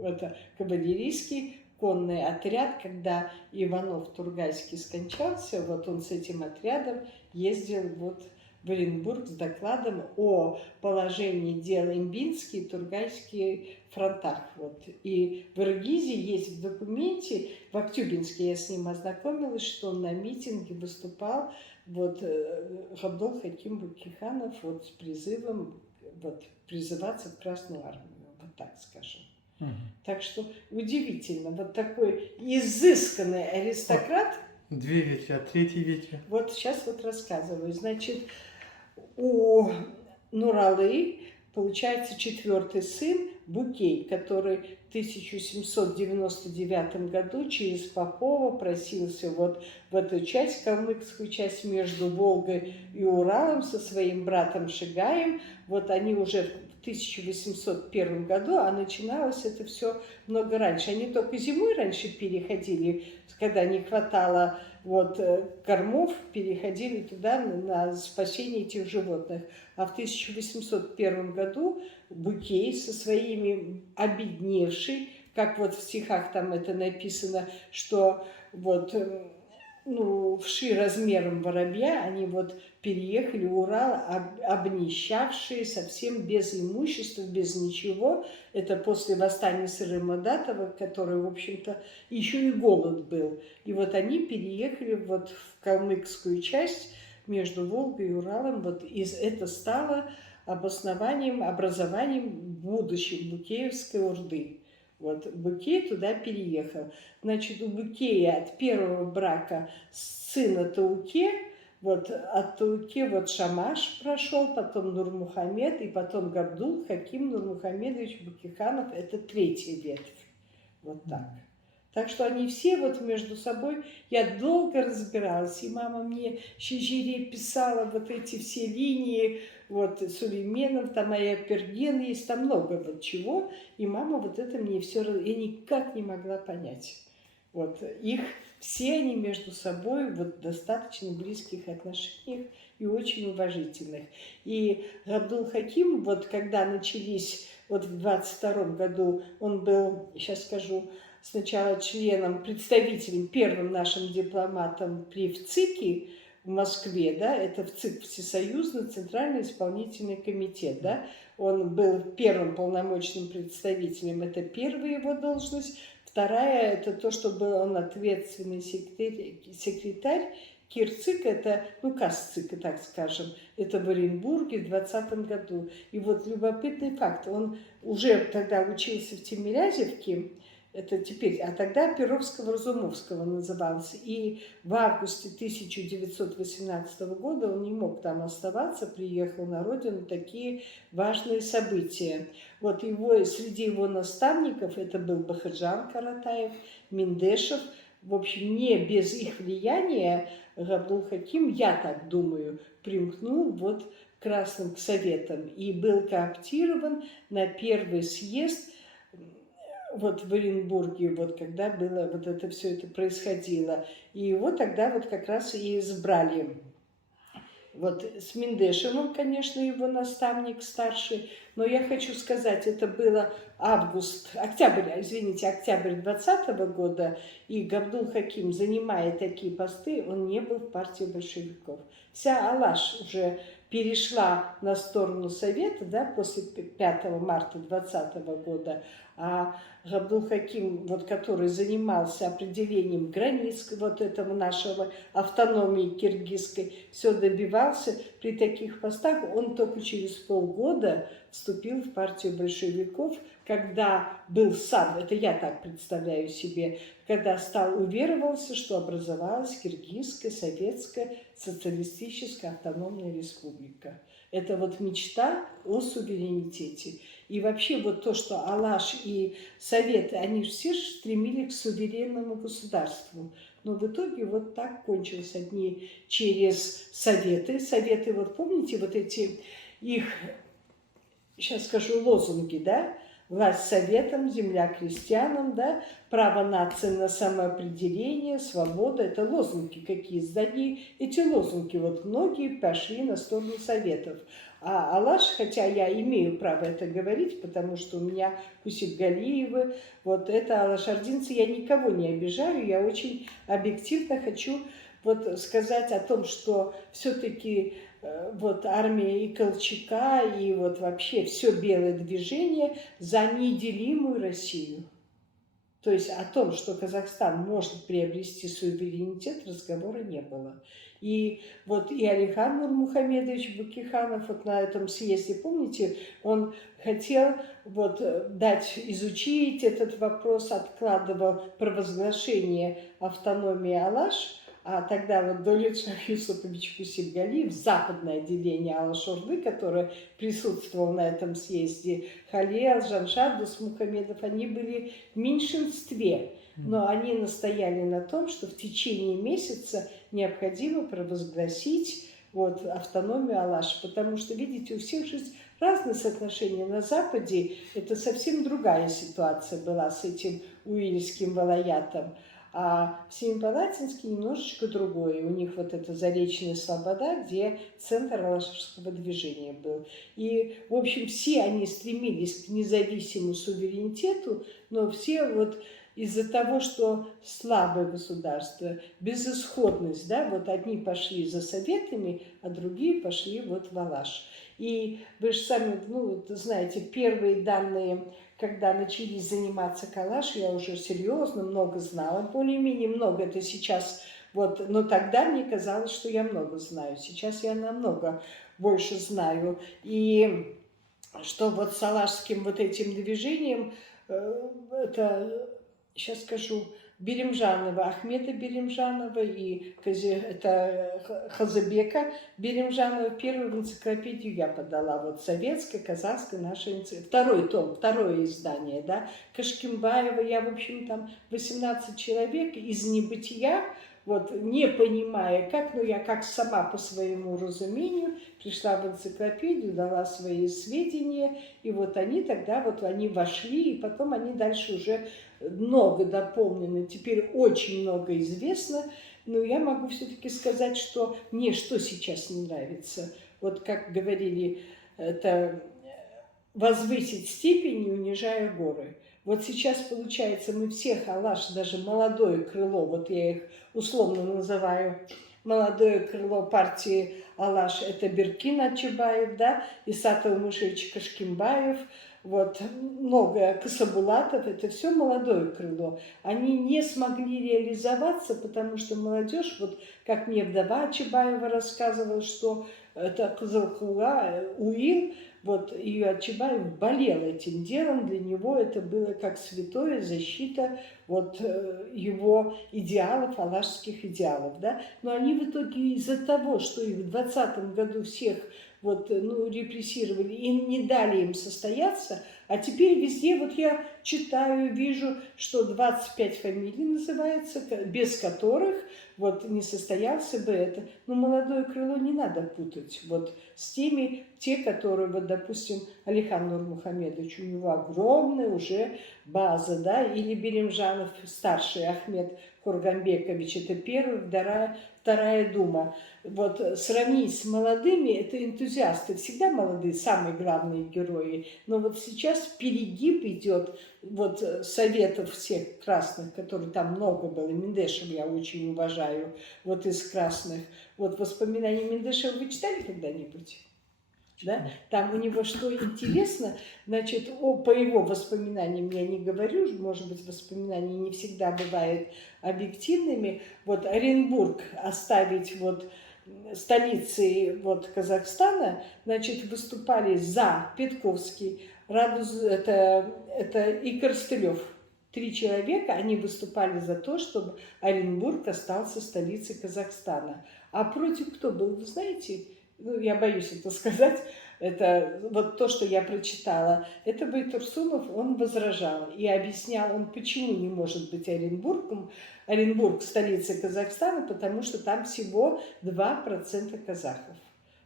Это кавалерийский конный отряд, когда Иванов Тургайский скончался, вот он с этим отрядом ездил вот в Оренбург с докладом о положении дел Имбинский и Тургайский фронтах. Вот. И в Иргизе есть в документе, в Актюбинске я с ним ознакомилась, что он на митинге выступал, вот Габдул Хаким Бакиханов вот с призывом вот, призываться в Красную Армию, вот так скажем. Так что удивительно, вот такой изысканный аристократ. Две ветви, а третья ветвь? Вот сейчас вот рассказываю. Значит, у Нуралы, получается, четвертый сын Букей, который в 1799 году через Попова просился вот в эту часть, калмыцкую часть между Волгой и Уралом со своим братом Шигаем. Вот они уже в 1801 году, а начиналось это все много раньше. Они только зимой раньше переходили, когда не хватало вот, кормов, переходили туда на спасение этих животных. А в 1801 году Букей со своими обедневший, как вот в стихах там это написано, что вот ну, вши размером воробья, они вот переехали в Урал, обнищавшие, совсем без имущества, без ничего. Это после восстания Сырымадатова, который, в общем-то, еще и голод был. И вот они переехали вот в калмыцкую часть между Волгой и Уралом. Вот и это стало образованием будущей Букеевской Орды. Вот Букей туда переехал. Значит, у Букея от первого брака сына Тауке, вот от Тауке вот Шамаш прошел, потом Нурмухамед, и потом Габдул Хаким Нурмухамедович Бакиханов. Это третья ветвь. Вот так. Так что они все вот между собой, я долго разбиралась, и мама мне Шижире писала вот эти все линии, вот Сулейменов, там Аяперген есть, там много вот чего, и мама вот это мне все, я никак не могла понять. Вот их, все они между собой вот в достаточно близких отношениях и очень уважительных. И Габдул Хаким, вот когда начались, вот в 22 году, он был, сейчас скажу, сначала членом, представителем, первым нашим дипломатом при ВЦИКе в Москве, да, это ВЦИК Всесоюзный Центральный исполнительный комитет, да, он был первым полномочным представителем, это первая его должность, вторая, это то, что был он ответственный секретарь Кирцик, это, ну, Касцик, так скажем, это в Оренбурге в 2020 году. И вот любопытный факт, он уже тогда учился в Тимирязевке, это теперь, а тогда Перовского-Разумовского назывался. И в августе 1918 года он не мог там оставаться, приехал на родину, такие важные события. Вот его, среди его наставников это был Бахаджан Каратаев, Миндешев. В общем, не без их влияния Габдул Хаким, я так думаю, примкнул вот к Красным Советам и был кооптирован на первый съезд вот в Оренбурге, вот когда было вот это все это происходило. И его тогда вот как раз и избрали. Вот с Миндешевым, конечно, его наставник старший, но я хочу сказать, это было октябрь 2020 года, и Габдул Хаким, занимая такие посты, он не был в партии большевиков. Вся Алаш уже перешла на сторону Совета, да, после 5 марта 2020 года, а Габдулхаким, вот, который занимался определением границ вот этого нашего автономии киргизской, все добивался при таких постах, он только через полгода вступил в партию большевиков, когда был сам, это я так представляю себе, когда уверовался, что образовалась Киргизская Советская Социалистическая Автономная Республика. Это вот мечта о суверенитете. И вообще вот то, что Алаш и Советы, они все стремились к суверенному государству. Но в итоге вот так кончилось. Одни через Советы. Советы, вот помните, вот эти их, сейчас скажу, лозунги, да? Власть советам, земля крестьянам, да? Право нации на самоопределение, свобода. Это лозунги какие сдали. Эти лозунги, вот многие пошли на сторону Советов. А Алаш, хотя я имею право это говорить, потому что у меня Кусипгалиевы, вот это алашардинцы, я никого не обижаю, я очень объективно хочу вот сказать о том, что все-таки вот армия и Колчака, и вот вообще все белое движение за неделимую Россию. То есть о том, что Казахстан может приобрести суверенитет, разговора не было. И вот и Алихан Нурмухамедович Бакиханов вот на этом съезде, помните, он хотел вот дать изучить этот вопрос, откладывал провозглашение автономии Алаш, а тогда вот Дулетшах Юсупович Кусипгалиев, западное отделение Алаш-Орды, которое присутствовало на этом съезде, Халел, Жаншар, Дусмухамедов, они были в меньшинстве. Но они настояли на том, что в течение месяца необходимо провозгласить вот автономию Алаш, потому что, видите, у всех же разные соотношения. На Западе это совсем другая ситуация была с этим уильским валаятом, а в Семипалатинске немножечко другое. У них вот это Заречная Слобода, где центр алашского движения был. И, в общем, все они стремились к независимому суверенитету, но все вот из-за того, что слабое государство, безысходность, да, вот одни пошли за Советами, а другие пошли вот в Алаш. И вы же сами, ну, знаете, первые данные, когда начались заниматься Калаш, я уже серьезно много знала, более-менее много, это сейчас, вот, но тогда мне казалось, что я много знаю, сейчас я намного больше знаю. И что вот с алашским вот этим движением, это, сейчас скажу, Белимжанова, Ахмеда Белимжанова и это Хазыбека Белимжанова. Первую в энциклопедию я подала, вот советская, казахская наша энциклопедия. Второй том, второе издание, да. Кашкимбаева, я, в общем, там 18 человек из небытия, вот, не понимая как, но я как сама по своему разумению пришла в энциклопедию, дала свои сведения, и вот они тогда, вот они вошли, и потом они дальше уже много дополнены, теперь очень много известно, но я могу все-таки сказать, что мне что сейчас не нравится. Вот как говорили, это возвысить степень, не унижая горы. Вот сейчас, получается, мы всех Алаш, даже молодое крыло, вот я их условно называю, молодое крыло партии Алаш, это Беркин Ачибаев, да, Исатов Мышевич Кашкимбаев, вот, много Касабулатов, это все молодое крыло. Они не смогли реализоваться, потому что молодежь, вот как мне вдова Ачибаева рассказывала, что это Казалкула, Уил, вот ее Ачибаев болел этим делом, для него это было как святое, защита вот его идеалов, алашских идеалов, да. Но они в итоге из-за того, что их в 2020 году всех вот, ну, репрессировали и не дали им состояться, а теперь везде вот я читаю, вижу, что 25 фамилий называется, без которых вот не состоялся бы это. Но молодое крыло не надо путать вот с теми, те, которые, вот, допустим, Алихан Нурмухамедович, у него огромная уже база, да, или Белимжанов, старший Ахмед Курганбекович, это первая, вторая дума. Вот сравнить с молодыми, это энтузиасты, всегда молодые, самые главные герои, но вот сейчас сейчас перегиб идет вот советов всех красных, которые там много было. Мендешева я очень уважаю, вот из красных. Вот воспоминания Мендешева вы читали когда-нибудь? Да? Там у него что интересно, значит, по его воспоминаниям я не говорю, может быть, воспоминания не всегда бывают объективными. Вот Оренбург оставить вот столицей вот Казахстана, значит, выступали за Петковский, это и Коростылев. 3 человека, они выступали за то, чтобы Оренбург остался столицей Казахстана. А против кто был, вы знаете? Ну, я боюсь это сказать, это вот то, что я прочитала, это Байтурсунов, он возражал и объяснял, он почему не может быть Оренбург столицей Казахстана, потому что там всего 2% казахов.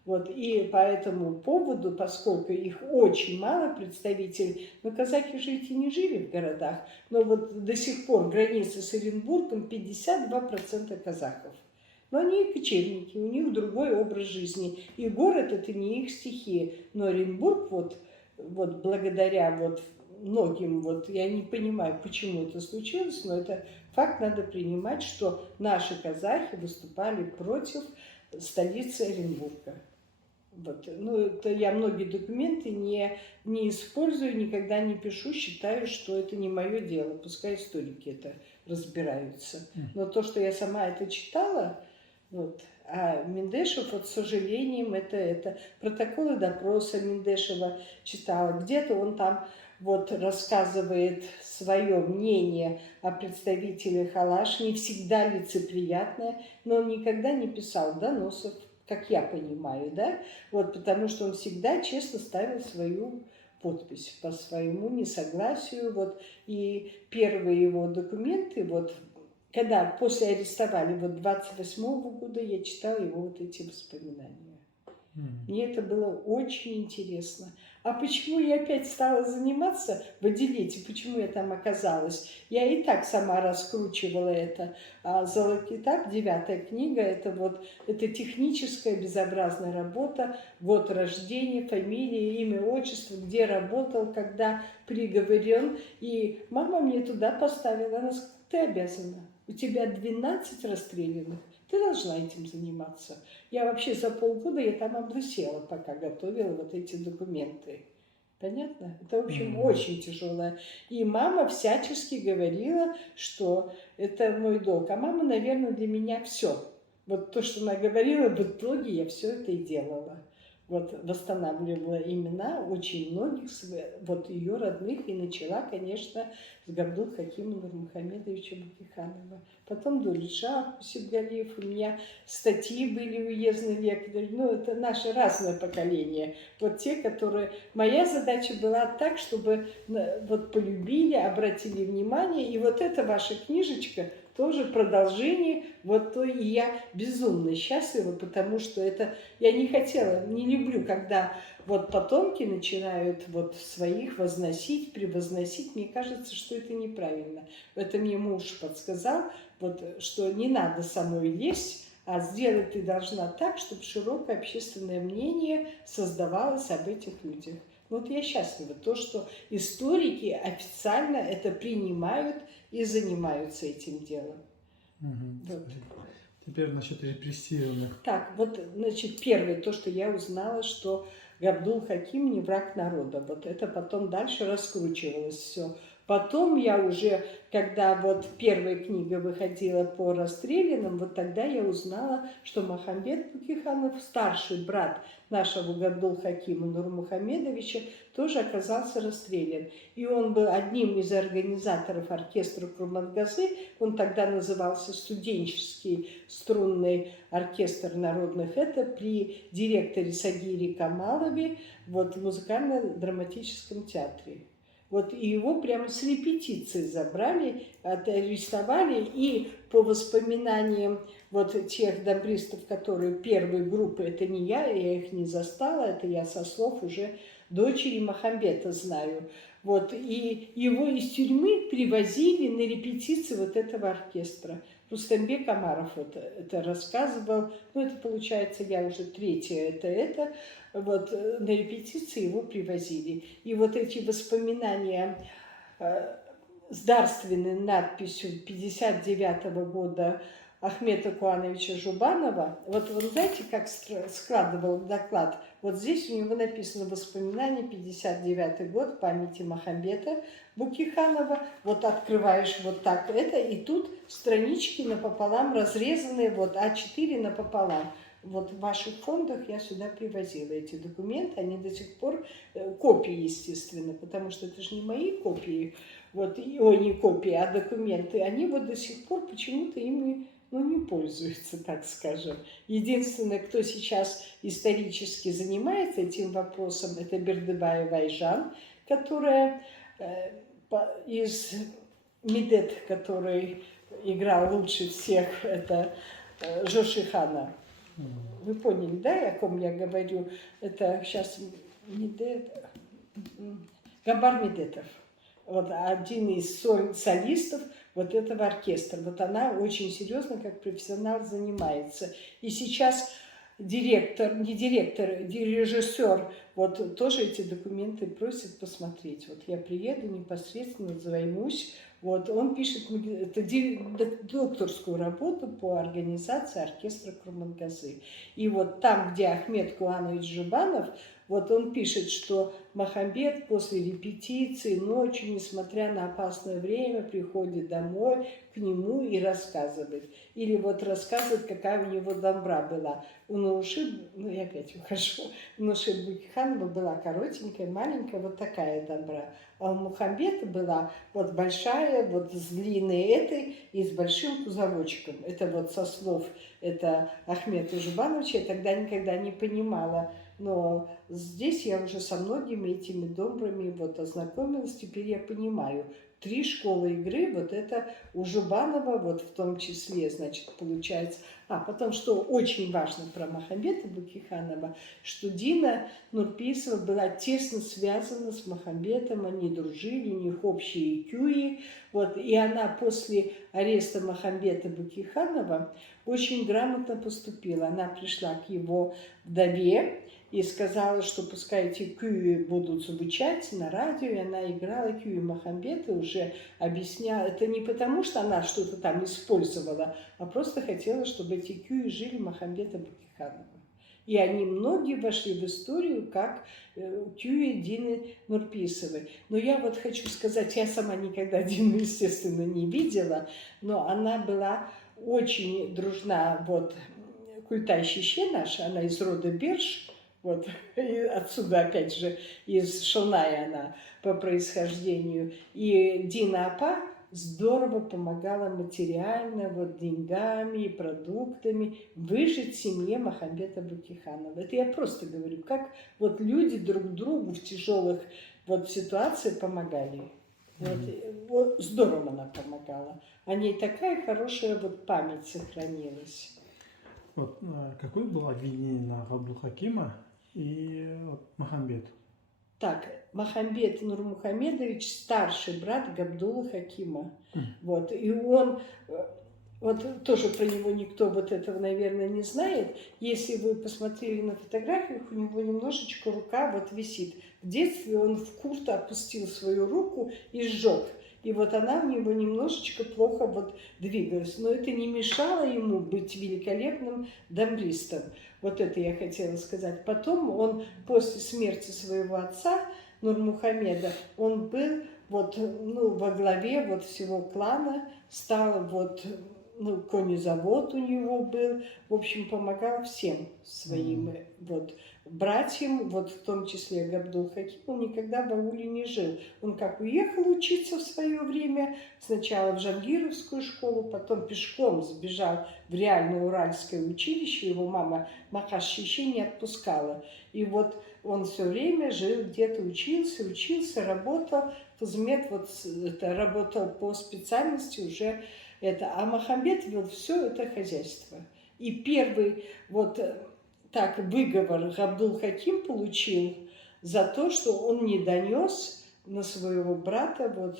Вот, и по этому поводу, поскольку их очень мало представителей, но казахи же ведь и не жили в городах, но вот до сих пор граница с Оренбургом 52% казахов. Но они кочевники, у них другой образ жизни. И город это не их стихия. Но Оренбург вот благодаря вот многим, вот я не понимаю, почему это случилось, но это факт, надо принимать, что наши казахи выступали против столицы Оренбурга. Вот. Ну, это я многие документы не использую, никогда не пишу, считаю, что это не мое дело. Пускай историки это разбираются. Но то, что я сама это читала, вот. А Мендешев, вот, с сожалением, это протоколы допроса Мендешева читала. Где-то он там вот рассказывает свое мнение о представителях Алаш, не всегда лицеприятное, но он никогда не писал доносов, как я понимаю, да, вот, потому что он всегда честно ставил свою подпись по своему несогласию, вот, и первые его документы, вот, когда после арестовали, вот 28-го года я читала его вот эти воспоминания. Мне это было очень интересно. А почему я опять стала заниматься в отделении, почему я там оказалась? Я и так сама раскручивала это. А Золотитап, 9-я книга, это техническая безобразная работа, год рождения, фамилия, имя, отчество, где работал, когда приговорен. И мама мне туда поставила, она сказала, ты обязана. У тебя 12 расстрелянных, ты должна этим заниматься. Я вообще за полгода я там облысела, пока готовила вот эти документы. Понятно? Это, в общем, очень тяжелое. И мама всячески говорила, что это мой долг. А мама, наверное, для меня все. Вот то, что она говорила, в итоге я все это и делала. Вот восстанавливала имена очень многих вот ее родных и начала, конечно, с Габдул-Хакима Нурмухамедовича Бакиханова. Потом Дулиша Хусибгалиев, у меня статьи были уездные лекторы, ну это наше разное поколение. Вот те, которые... Моя задача была так, чтобы вот полюбили, обратили внимание, и вот эта ваша книжечка тоже продолжение, вот то и я безумно счастлива, потому что это я не хотела, не люблю, когда вот потомки начинают вот своих возносить, превозносить, мне кажется, что это неправильно. Это мне муж подсказал, вот, что не надо самой лезть, а сделать ты должна так, чтобы широкое общественное мнение создавалось об этих людях. Вот я счастлива, то, что историки официально это принимают и занимаются этим делом. Вот. Теперь насчет репрессированных. Так, вот, значит, первое, то, что я узнала, что Габдул-Хаким не враг народа. Вот это потом дальше раскручивалось все. Потом я уже, когда вот первая книга выходила по расстрелянным, вот тогда я узнала, что Махамбет Бакиханов, старший брат нашего Габдул-Хакима Нурмухамедовича, тоже оказался расстрелян. И он был одним из организаторов оркестра Курмангазы, он тогда назывался студенческий струнный оркестр народных, это при директоре Сагире Камалове вот, в музыкально-драматическом театре. Вот, и его прямо с репетиции забрали, арестовали, и по воспоминаниям вот тех дамбристов, которые первой группы, это не я их не застала, это я со слов уже дочери Махамбета знаю. Вот, и его из тюрьмы привозили на репетиции вот этого оркестра. Рустембек Омаров вот это рассказывал. Ну, это получается, я уже третья это. Вот на репетиции его привозили. И вот эти воспоминания с дарственной надписью 59-го года Ахмета Куановича Жубанова, вот вы знаете, как складывал доклад? Вот здесь у него написано «Воспоминания, 59-й год, памяти Махамбета Букиханова». Вот открываешь вот так это, и тут странички напополам разрезанные, вот А4 напополам. Вот в ваших фондах я сюда привозила эти документы, они до сих пор, копии, естественно, потому что это же не мои копии, вот, ой, не копии, а документы, они вот до сих пор почему-то ими, ну, не пользуются, так скажем. Единственное, кто сейчас исторически занимается этим вопросом, это Бердыбаева Айжан, которая из Медет, который играл лучше всех, это Жошихана. Вы поняли, да, о ком я говорю? Это сейчас Медет, Габар Медетов. Вот один из солистов вот этого оркестра. Вот она очень серьезно, как профессионал, занимается. И сейчас директор, не директор, режиссер, вот тоже эти документы просит посмотреть. Вот я приеду, непосредственно займусь. Вот он пишет это докторскую работу по организации оркестра Курмангазы. И вот там, где Ахмет Куанович Жубанов, вот он пишет, что Махамбет после репетиции ночью, несмотря на опасное время, приходит домой к нему и рассказывает. Или вот рассказывает, какая у него домбра была. У Науши, ну я опять ухожу, у Науши Букиханова была коротенькая, маленькая, вот такая домбра. А у Мухамбета была вот большая, вот с длинной этой и с большим кузовочком. Это вот со слов это Ахмета Жубановича, я тогда никогда не понимала. Но здесь я уже со многими этими домбрами вот ознакомилась, теперь я понимаю. 3 школы игры, вот это у Жубанова, вот в том числе, значит, получается. А потом, что очень важно про Махамбета Букиханова, что Дина Нурпейсова была тесно связана с Махамбетом, они дружили, у них общие кюи. Вот, и она после ареста Махамбета Букиханова очень грамотно поступила. Она пришла к его вдове и сказала, что пускай эти кюи будут звучать на радио, и она играла кюи Махамбета, уже объясняла. Это не потому, что она что-то там использовала, а просто хотела, чтобы эти кюи жили Махамбета Букиханова. И они многие вошли в историю как кюи Дины Нурпейсовой. Но я вот хочу сказать, я сама никогда Дину, естественно, не видела, но она была очень дружна, вот, Культай Щище наша, она из рода Берш, вот, и отсюда, опять же, из Шоная она по происхождению. И Дина Апа здорово помогала материально, вот, деньгами и продуктами выжить семье Махамбета Букиханова. Это я просто говорю, как вот люди друг другу в тяжелых вот ситуациях помогали. Вот здорово она помогала. О ней такая хорошая вот память сохранилась. Вот какое было обвинение на Габдулхакима и Махамбету? Так, Махамбет Нурмухамедович старший брат Габдулла Хакима. Вот, и он, вот тоже про него никто вот этого, наверное, не знает. Если вы посмотрели на фотографиях, у него немножечко рука вот висит. В детстве он в курт опустил свою руку и сжег. И вот она у него немножечко плохо вот двигалась. Но это не мешало ему быть великолепным домбристом. Вот это я хотела сказать. Потом он после смерти своего отца, Нурмухамеда, он был вот, ну, во главе вот всего клана, стал вот, ну, конезавод у него был, в общем, помогал всем своим вот братьям, вот в том числе Габдул-Хаким, он никогда в ауле не жил. Он как уехал учиться в свое время, сначала в Жангировскую школу, потом пешком сбежал в реальное уральское училище, его мама Махаш Щище не отпускала. И вот он все время жил где-то, учился, работал, Фузмет вот это, работал по специальности уже это, а Махамбет вел все это хозяйство. И первый вот так выговор Габдул-Хаким получил за то, что он не донес на своего брата вот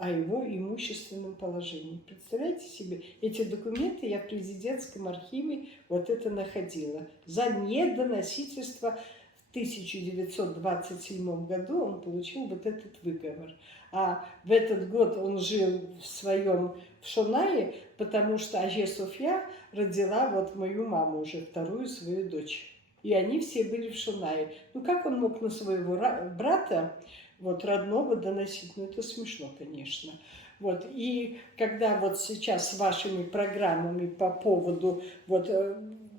о его имущественном положении. Представляете себе, эти документы я в президентском архиве вот это находила. За недоносительство в 1927 году он получил вот этот выговор. А в этот год он жил в Шонае, потому что Аже Софья родила вот мою маму уже, вторую свою дочь. И они все были в Шонае. Ну как он мог на своего брата, вот родного, доносить? Ну это смешно, конечно. Вот. И когда вот сейчас с вашими программами по поводу вот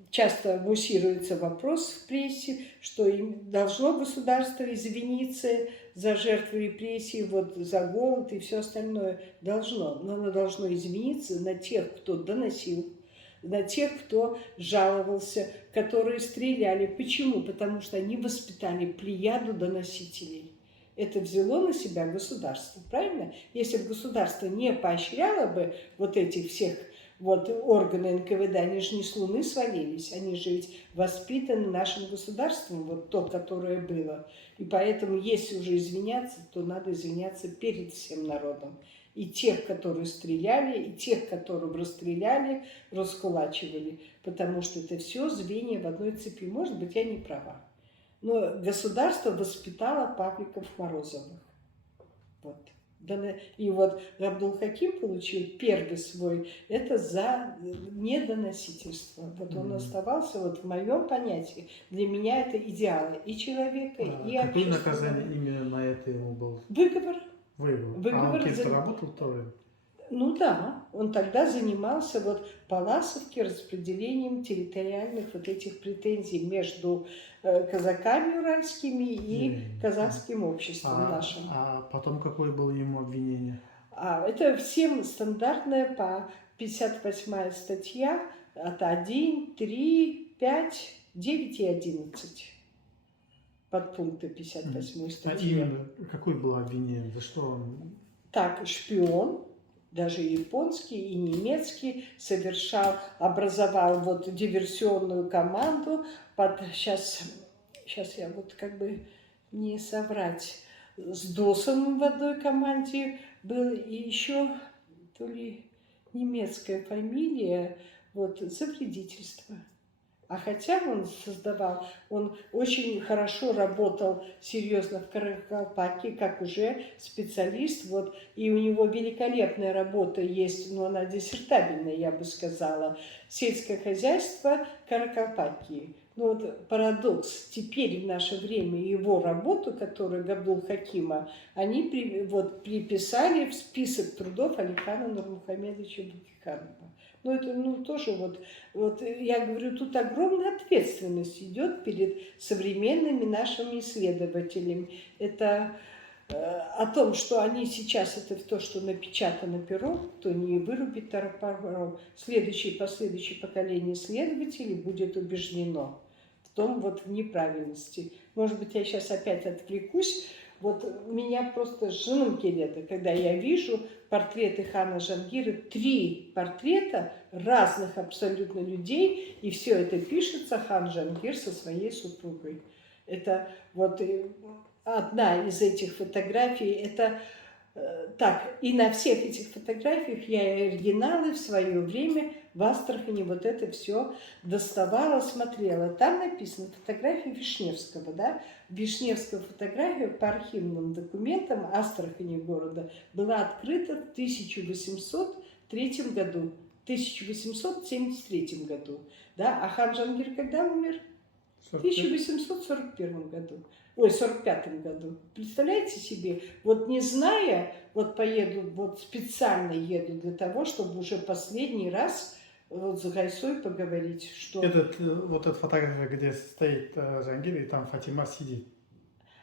часто муссируется вопрос в прессе, что им должно государство извиниться за жертвы репрессий, вот, за голод и все остальное. Должно. Но оно должно извиниться на тех, кто доносил, на тех, кто жаловался, которые стреляли. Почему? Потому что они воспитали плеяду доносителей. Это взяло на себя государство, правильно? Если бы государство не поощряло бы вот этих всех вот органы НКВД, они же не с Луны свалились, они же ведь воспитаны нашим государством, вот то, которое было. И поэтому, если уже извиняться, то надо извиняться перед всем народом. И тех, которые стреляли, и тех, которых расстреляли, раскулачивали. Потому что это все звенья в одной цепи. Может быть, я не права. Но государство воспитало Павликов-Морозовых. Вот. И вот Габдул-Хаким получил первый свой, это за недоносительство. Вот он оставался, вот в моем понятии, для меня это идеалы и человека, и общества. Какое наказание именно на это ему было? Выговор. А он кем-то работал тоже? Ну да, он тогда занимался вот по Ласовке распределением территориальных вот этих претензий между казаками уральскими и казахским обществом нашим. А потом какое было ему обвинение? Это всем стандартное по 58-я статья от 1, 3, 5, 9 и 11. Подпункты 58 статьи. А именно, какое было обвинение? За что он? Так, шпион, даже японский и немецкий, образовал вот диверсионную команду сейчас я вот как бы не соврать, с Досоном в одной команде был, и еще то ли немецкая фамилия, вот, за вредительство. А хотя он очень хорошо работал серьезно в Каракалпаке, как уже специалист, вот, и у него великолепная работа есть, но она диссертабельная, я бы сказала, сельское хозяйство Каракалпакии. Ну вот парадокс, теперь в наше время его работу, которую Габдул-Хакима, они приписали в список трудов Алихана Нурмухамедовича Бутиханова. Но это тоже вот я говорю, тут огромная ответственность идет перед современными нашими исследователями. Это о том, что они сейчас, это то, что напечатано пером, то не вырубит топором. Следующее и последующее поколение исследователей будет убеждено в том в неправильности. Может быть, я сейчас опять отвлекусь. Вот меня просто жженым келеді, когда я вижу портреты хана Жангира, 3 портрета разных абсолютно людей, и все это пишется хан Жангир со своей супругой. Это вот одна из этих фотографий, это так, и на всех этих фотографиях я и оригиналы в свое время в Астрахани вот это все доставала, смотрела. Там написано фотография Вишневского, да? Вишневская фотография по архивным документам Астрахани города была открыта в 1803 году, 1873 году, да? А хан Жангир когда умер? В 1841 году. Ой, 45 году. Представляете себе, вот не зная, вот поеду, вот специально еду для того, чтобы уже последний раз вот с Гайсой поговорить, что... Вот эта фотография, где стоит Жангир, и там Фатима сидит.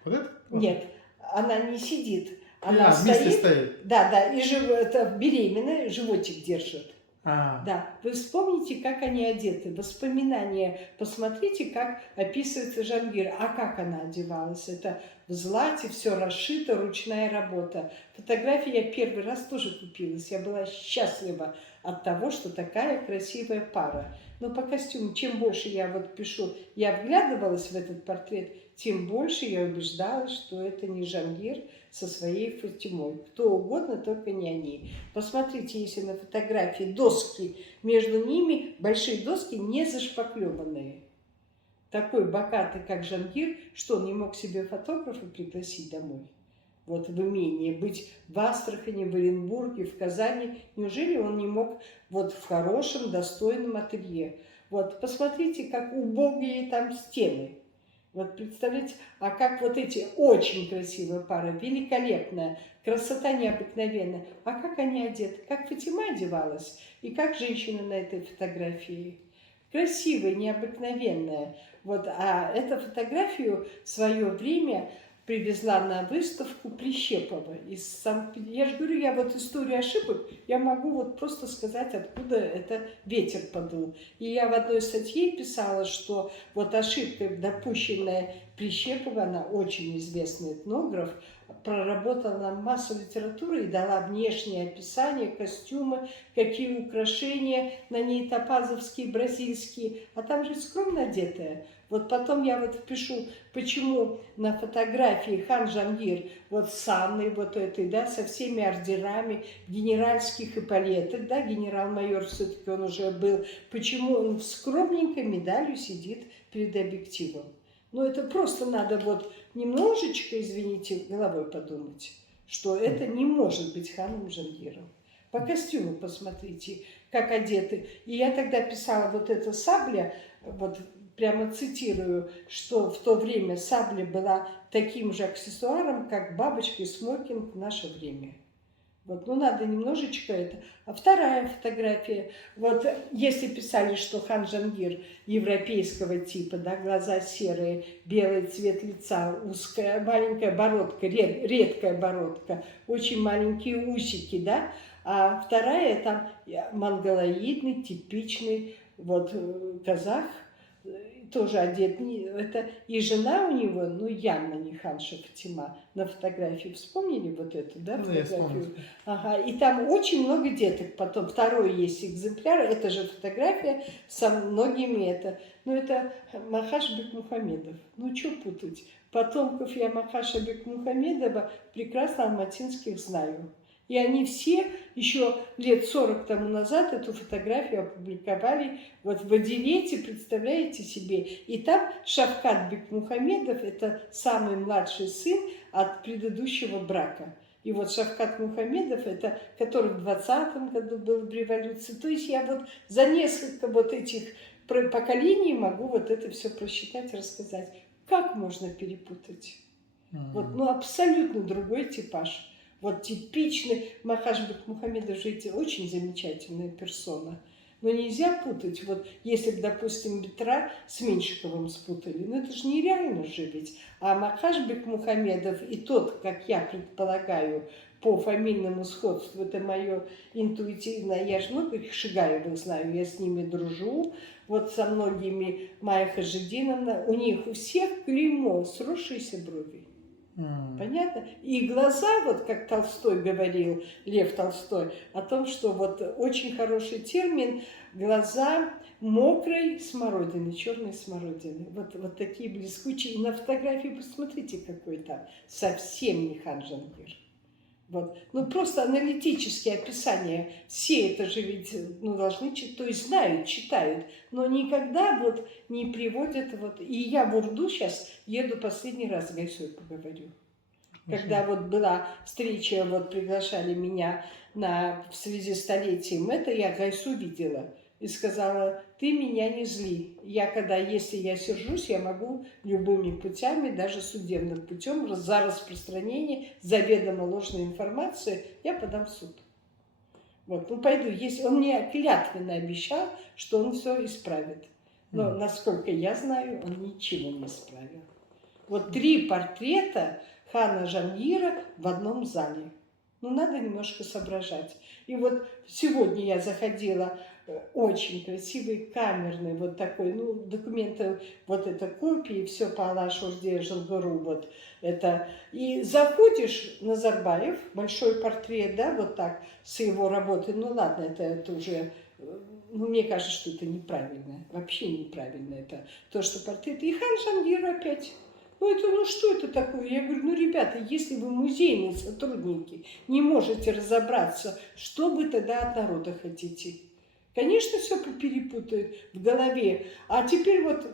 Вот это? Нет, она не сидит. Она стоит. Да, и это беременная, животик держит. А. Да, вы вспомните, как они одеты, воспоминания, посмотрите, как описывается Жангир, а как она одевалась, это в злате, все расшито, ручная работа. Фотографии я первый раз тоже купилась, я была счастлива от того, что такая красивая пара. Но по костюму, чем больше я вот пишу, я вглядывалась в этот портрет, тем больше я убеждалась, что это не Жангир со своей Фатимой. Кто угодно, только не они. Посмотрите, если на фотографии доски, между ними большие доски не зашпаклеванные. Такой богатый, как Жангир, что он не мог себе фотографа пригласить домой? Вот в имение, быть в Астрахани, в Оренбурге, в Казани. Неужели он не мог вот в хорошем, достойном ателье? Вот посмотрите, как убогие там стены. Вот представляете, а как вот эти очень красивые пары, великолепная, красота необыкновенная. А как они одеты? Как Фатима одевалась? И как женщина на этой фотографии? Красивая, необыкновенная. Вот, а эту фотографию в свое время привезла на выставку Прищепова. Я же говорю, я вот историю ошибок, я могу вот просто сказать, откуда это ветер подул. И я в одной статье писала, что вот ошибка, допущенная Прищепова, она очень известный этнограф, проработала нам массу литературы и дала внешнее описание, костюмы, какие украшения на ней топазовские, бразильские, а там же скромно одетая. Вот потом я вот пишу, почему на фотографии хан Жангир вот с Анной вот этой, да, со всеми ордерами, генеральских эполеток, да, генерал-майор все-таки он уже был, почему он скромненько медалью сидит перед объективом. Ну это просто надо вот немножечко, извините, головой подумать, что это не может быть ханом Жангиром. По костюму посмотрите, как одеты. И я тогда писала вот эта сабля, вот прямо цитирую, что в то время сабля была таким же аксессуаром, как бабочка и смокинг в наше время. Вот, ну надо немножечко это. А вторая фотография. Вот если писали, что хан Жангир европейского типа, да, глаза серые, белый цвет лица, узкая, маленькая бородка, редкая бородка, очень маленькие усики, да. А вторая там монголоидный, типичный вот казах, тоже одет, это и жена у него, ну явно не ханша Фатима на фотографии. Вспомнили вот эту, да, фотографию? Ага, и там очень много деток. Потом второй есть экземпляр, это же фотография со многими это. Ну это Махаш Бекмухамедов. Ну что путать? Потомков я Махаша Бекмухамедова прекрасно алматинских знаю. И они все еще лет 40 тому назад эту фотографию опубликовали вот в Адилете, представляете себе. И там Шавкат Бекмухамедов, это самый младший сын от предыдущего брака. И вот Шавкат Мухамедов, это который в 20-м году был в революции. То есть я вот за несколько вот этих поколений могу вот это все просчитать, рассказать. Как можно перепутать? Вот, ну абсолютно другой типаж. Вот типичный Махаш Бекмухамедов же очень замечательная персона. Но нельзя путать, вот если бы, допустим, Бетра с Меньшиковым спутали, ну это же нереально же ведь. А Махаш Бекмухамедов и тот, как я предполагаю, по фамильному сходству, это мое интуитивное, я же многих Шигаевых знаю, я с ними дружу, вот со многими Майя Хажидиновна, у них у всех клеймо, сросшиеся брови. Понятно? И глаза, вот как Толстой говорил, Лев Толстой, о том, что вот очень хороший термин, глаза мокрой смородины, черной смородины. Вот такие блескучие. И на фотографии посмотрите, какой там. Совсем не хан Жангир. Вот. Ну просто аналитические описания, все это же ведь ну, должны читать, то есть знают, читают, но никогда вот не приводят вот. И я в Урду сейчас еду последний раз с Гайсой поговорю. Когда вот была встреча, вот приглашали меня в связи с столетием, это я Гайсу видела. И сказала, ты меня не зли. Если я сержусь, я могу любыми путями, даже судебным путем, за распространение заведомо ложной информации, я подам в суд. Вот, ну пойду. Он мне клятвенно обещал, что он все исправит. Но, насколько я знаю, он ничего не исправил. Вот 3 портрета хана Жангира в одном зале. Ну, надо немножко соображать. И вот сегодня я заходила, очень красивый, камерный, вот такой, ну, документы, вот это копии, все по Алаш-Орде Жалгару, вот это. И заходишь, Назарбаев, большой портрет, да, вот так, с его работы, ну, ладно, это уже ну, мне кажется, что это неправильно, вообще неправильно это, то, что портрет. И хан Жангир опять. Ну что это такое? Я говорю, ну, ребята, если вы музейные сотрудники не можете разобраться, что вы тогда от народа хотите? Конечно, все перепутают в голове. А теперь вот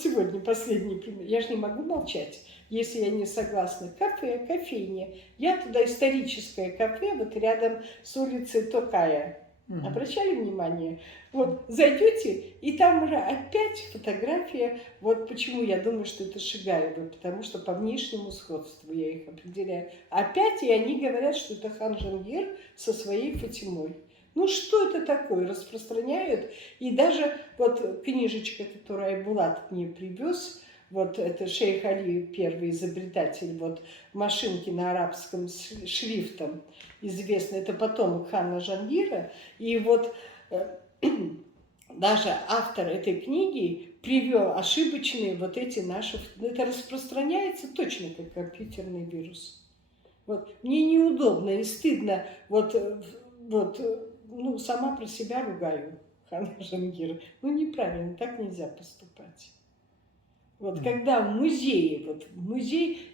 сегодня последний пример. Я же не могу молчать, если я не согласна. Кафе, кофейня. Я туда историческое кафе, вот рядом с улицей Токая. Обращали внимание? Вот зайдете, и там уже опять фотография. Вот почему я думаю, что это Шигаева, потому что по внешнему сходству я их определяю. Опять, и они говорят, что это хан Жангир со своей Фатимой. Ну что это такое? Распространяют. И даже вот книжечка, которую Айбулат мне привез, вот это шейх Али, первый изобретатель вот машинки на арабском шрифтом, известно, это потомок хана Жангира. И вот даже автор этой книги привел ошибочные вот эти наши... Это распространяется точно как компьютерный вирус. Вот. Мне неудобно и стыдно, ну, сама про себя ругаю хана Жангира. Ну, неправильно, так нельзя поступать. Вот когда в музее,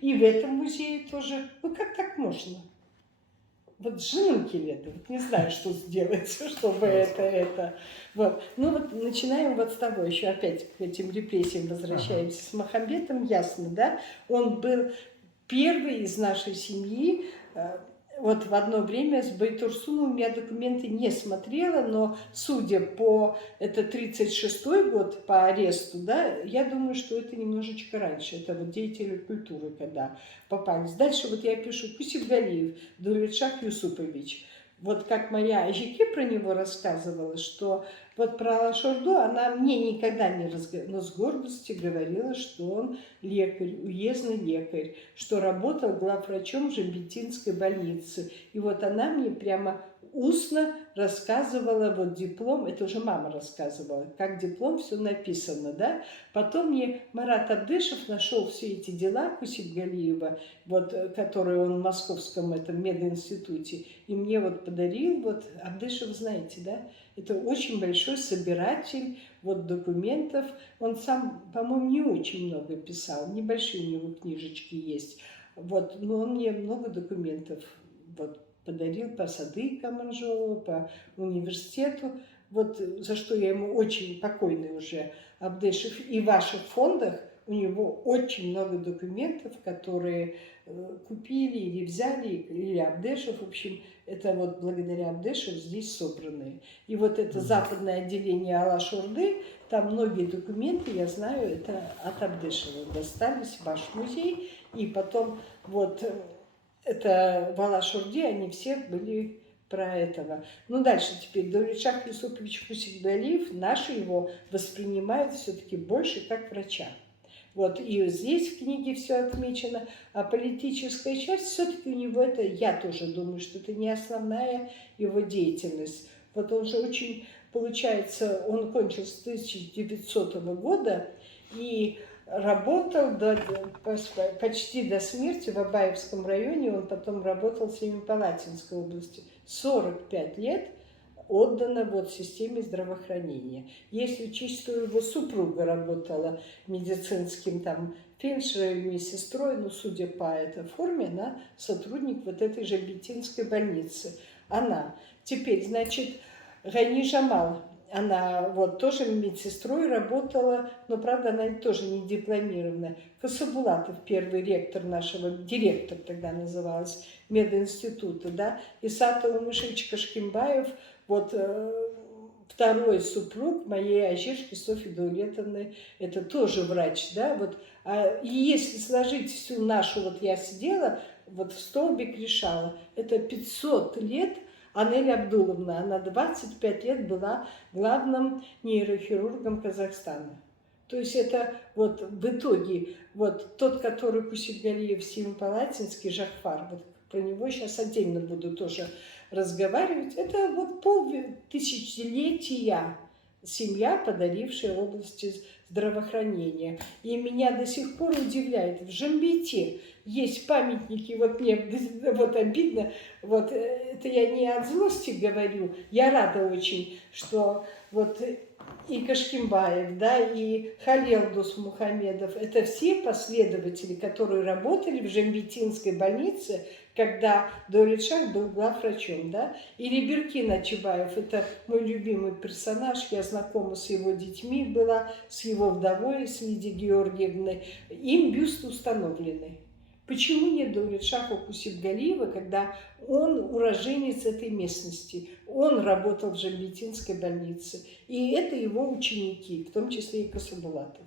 и в этом музее тоже, ну как так можно? Вот женунки лето, вот не знаю, что сделать, чтобы это. Вот. Ну вот начинаем вот с того, еще опять к этим репрессиям возвращаемся. С Махамбетом ясно, да? Он был первый из нашей семьи. Вот в одно время с Байтурсуновым я документы не смотрела, но судя по, это 36-й год по аресту, да, я думаю, что это немножечко раньше, это вот деятели культуры, когда попались. Дальше вот я пишу Кусибгалиев, Дулетшах Юсупович. Вот как моя Ажике про него рассказывала, что вот про Алашорду она мне никогда не рассказывала, но с гордостью говорила, что он лекарь, уездный лекарь, что работал главврачом в Жембетинской больнице. И вот она мне прямо устно рассказывала, вот диплом, это уже мама рассказывала, как диплом все написано, да. Потом мне Марат Абдышев нашел все эти дела Кусибгалиева, вот, которые он в Московском этом мединституте, и мне вот подарил, вот, Абдышев, знаете, да, это очень большой собиратель вот документов. Он сам, по-моему, не очень много писал, небольшие у него книжечки есть, вот, но он мне много документов вот подарил по Сады Манжолова, по университету, вот за что я ему очень покойный уже Абдышев. И в ваших фондах у него очень много документов, которые купили или взяли, или Абдышев, в общем, это вот благодаря Абдышеву здесь собранные. И вот это западное отделение Алаш-Орды, там многие документы, я знаю, это от Абдышева достались в ваш музей, и потом вот... Это в Алаш-Орде, они все были про этого. Ну, дальше теперь. Дулетшах Юсупович Кусибгалиев, наши его воспринимают все-таки больше как врача. Вот, и здесь в книге все отмечено. А политическая часть, все-таки у него это, я тоже думаю, что это не основная его деятельность. Вот он же очень, получается, он кончил с 1900 года, и работал почти до смерти в Абаевском районе, он потом работал в Семипалатинской области. 45 лет отдано вот системе здравоохранения. Если учесть, что его супруга работала медицинским там фельдшером и сестрой, ну, судя по этой форме, она сотрудник вот этой же Жембетинской больницы. Она. Теперь, значит, Гайни Жамал. Она вот тоже медсестрой работала, но, правда, она тоже не дипломированная. Касабулатов, первый ректор нашего, директор тогда называлась, мединститута, да, Исатова Мышевич Кашкимбаев, вот второй супруг моей Ажишки Софьи Даулетовны, это тоже врач, да, вот. И если сложить всю нашу, вот я сидела, вот в столбик решала, это 500 лет. Анель Абдуловна, она 25 лет была главным нейрохирургом Казахстана. То есть это вот в итоге, вот тот, который Кусибгалиев, Семипалатинский, Жахфар, вот про него сейчас отдельно буду тоже разговаривать, это вот полтысячелетия семья, подарившая области здравоохранения. И меня до сих пор удивляет, в Жамбите есть памятники, вот мне вот обидно, вот это я не от злости говорю, я рада очень, что вот и Кашкимбаев, да, и Халел Дусмухамедов, это все последователи, которые работали в Жамбитинской больнице, когда Даулет-Шах был главврачом, да, или Беркин Ачибаев, это мой любимый персонаж, я знакома с его детьми была, с его вдовой, с Лидией Георгиевной, им бюсты установлены. Почему нет Даулет-Шаха Кусипгалиева, когда он уроженец этой местности, он работал в Жамбитинской больнице, и это его ученики, в том числе и Касабулатов.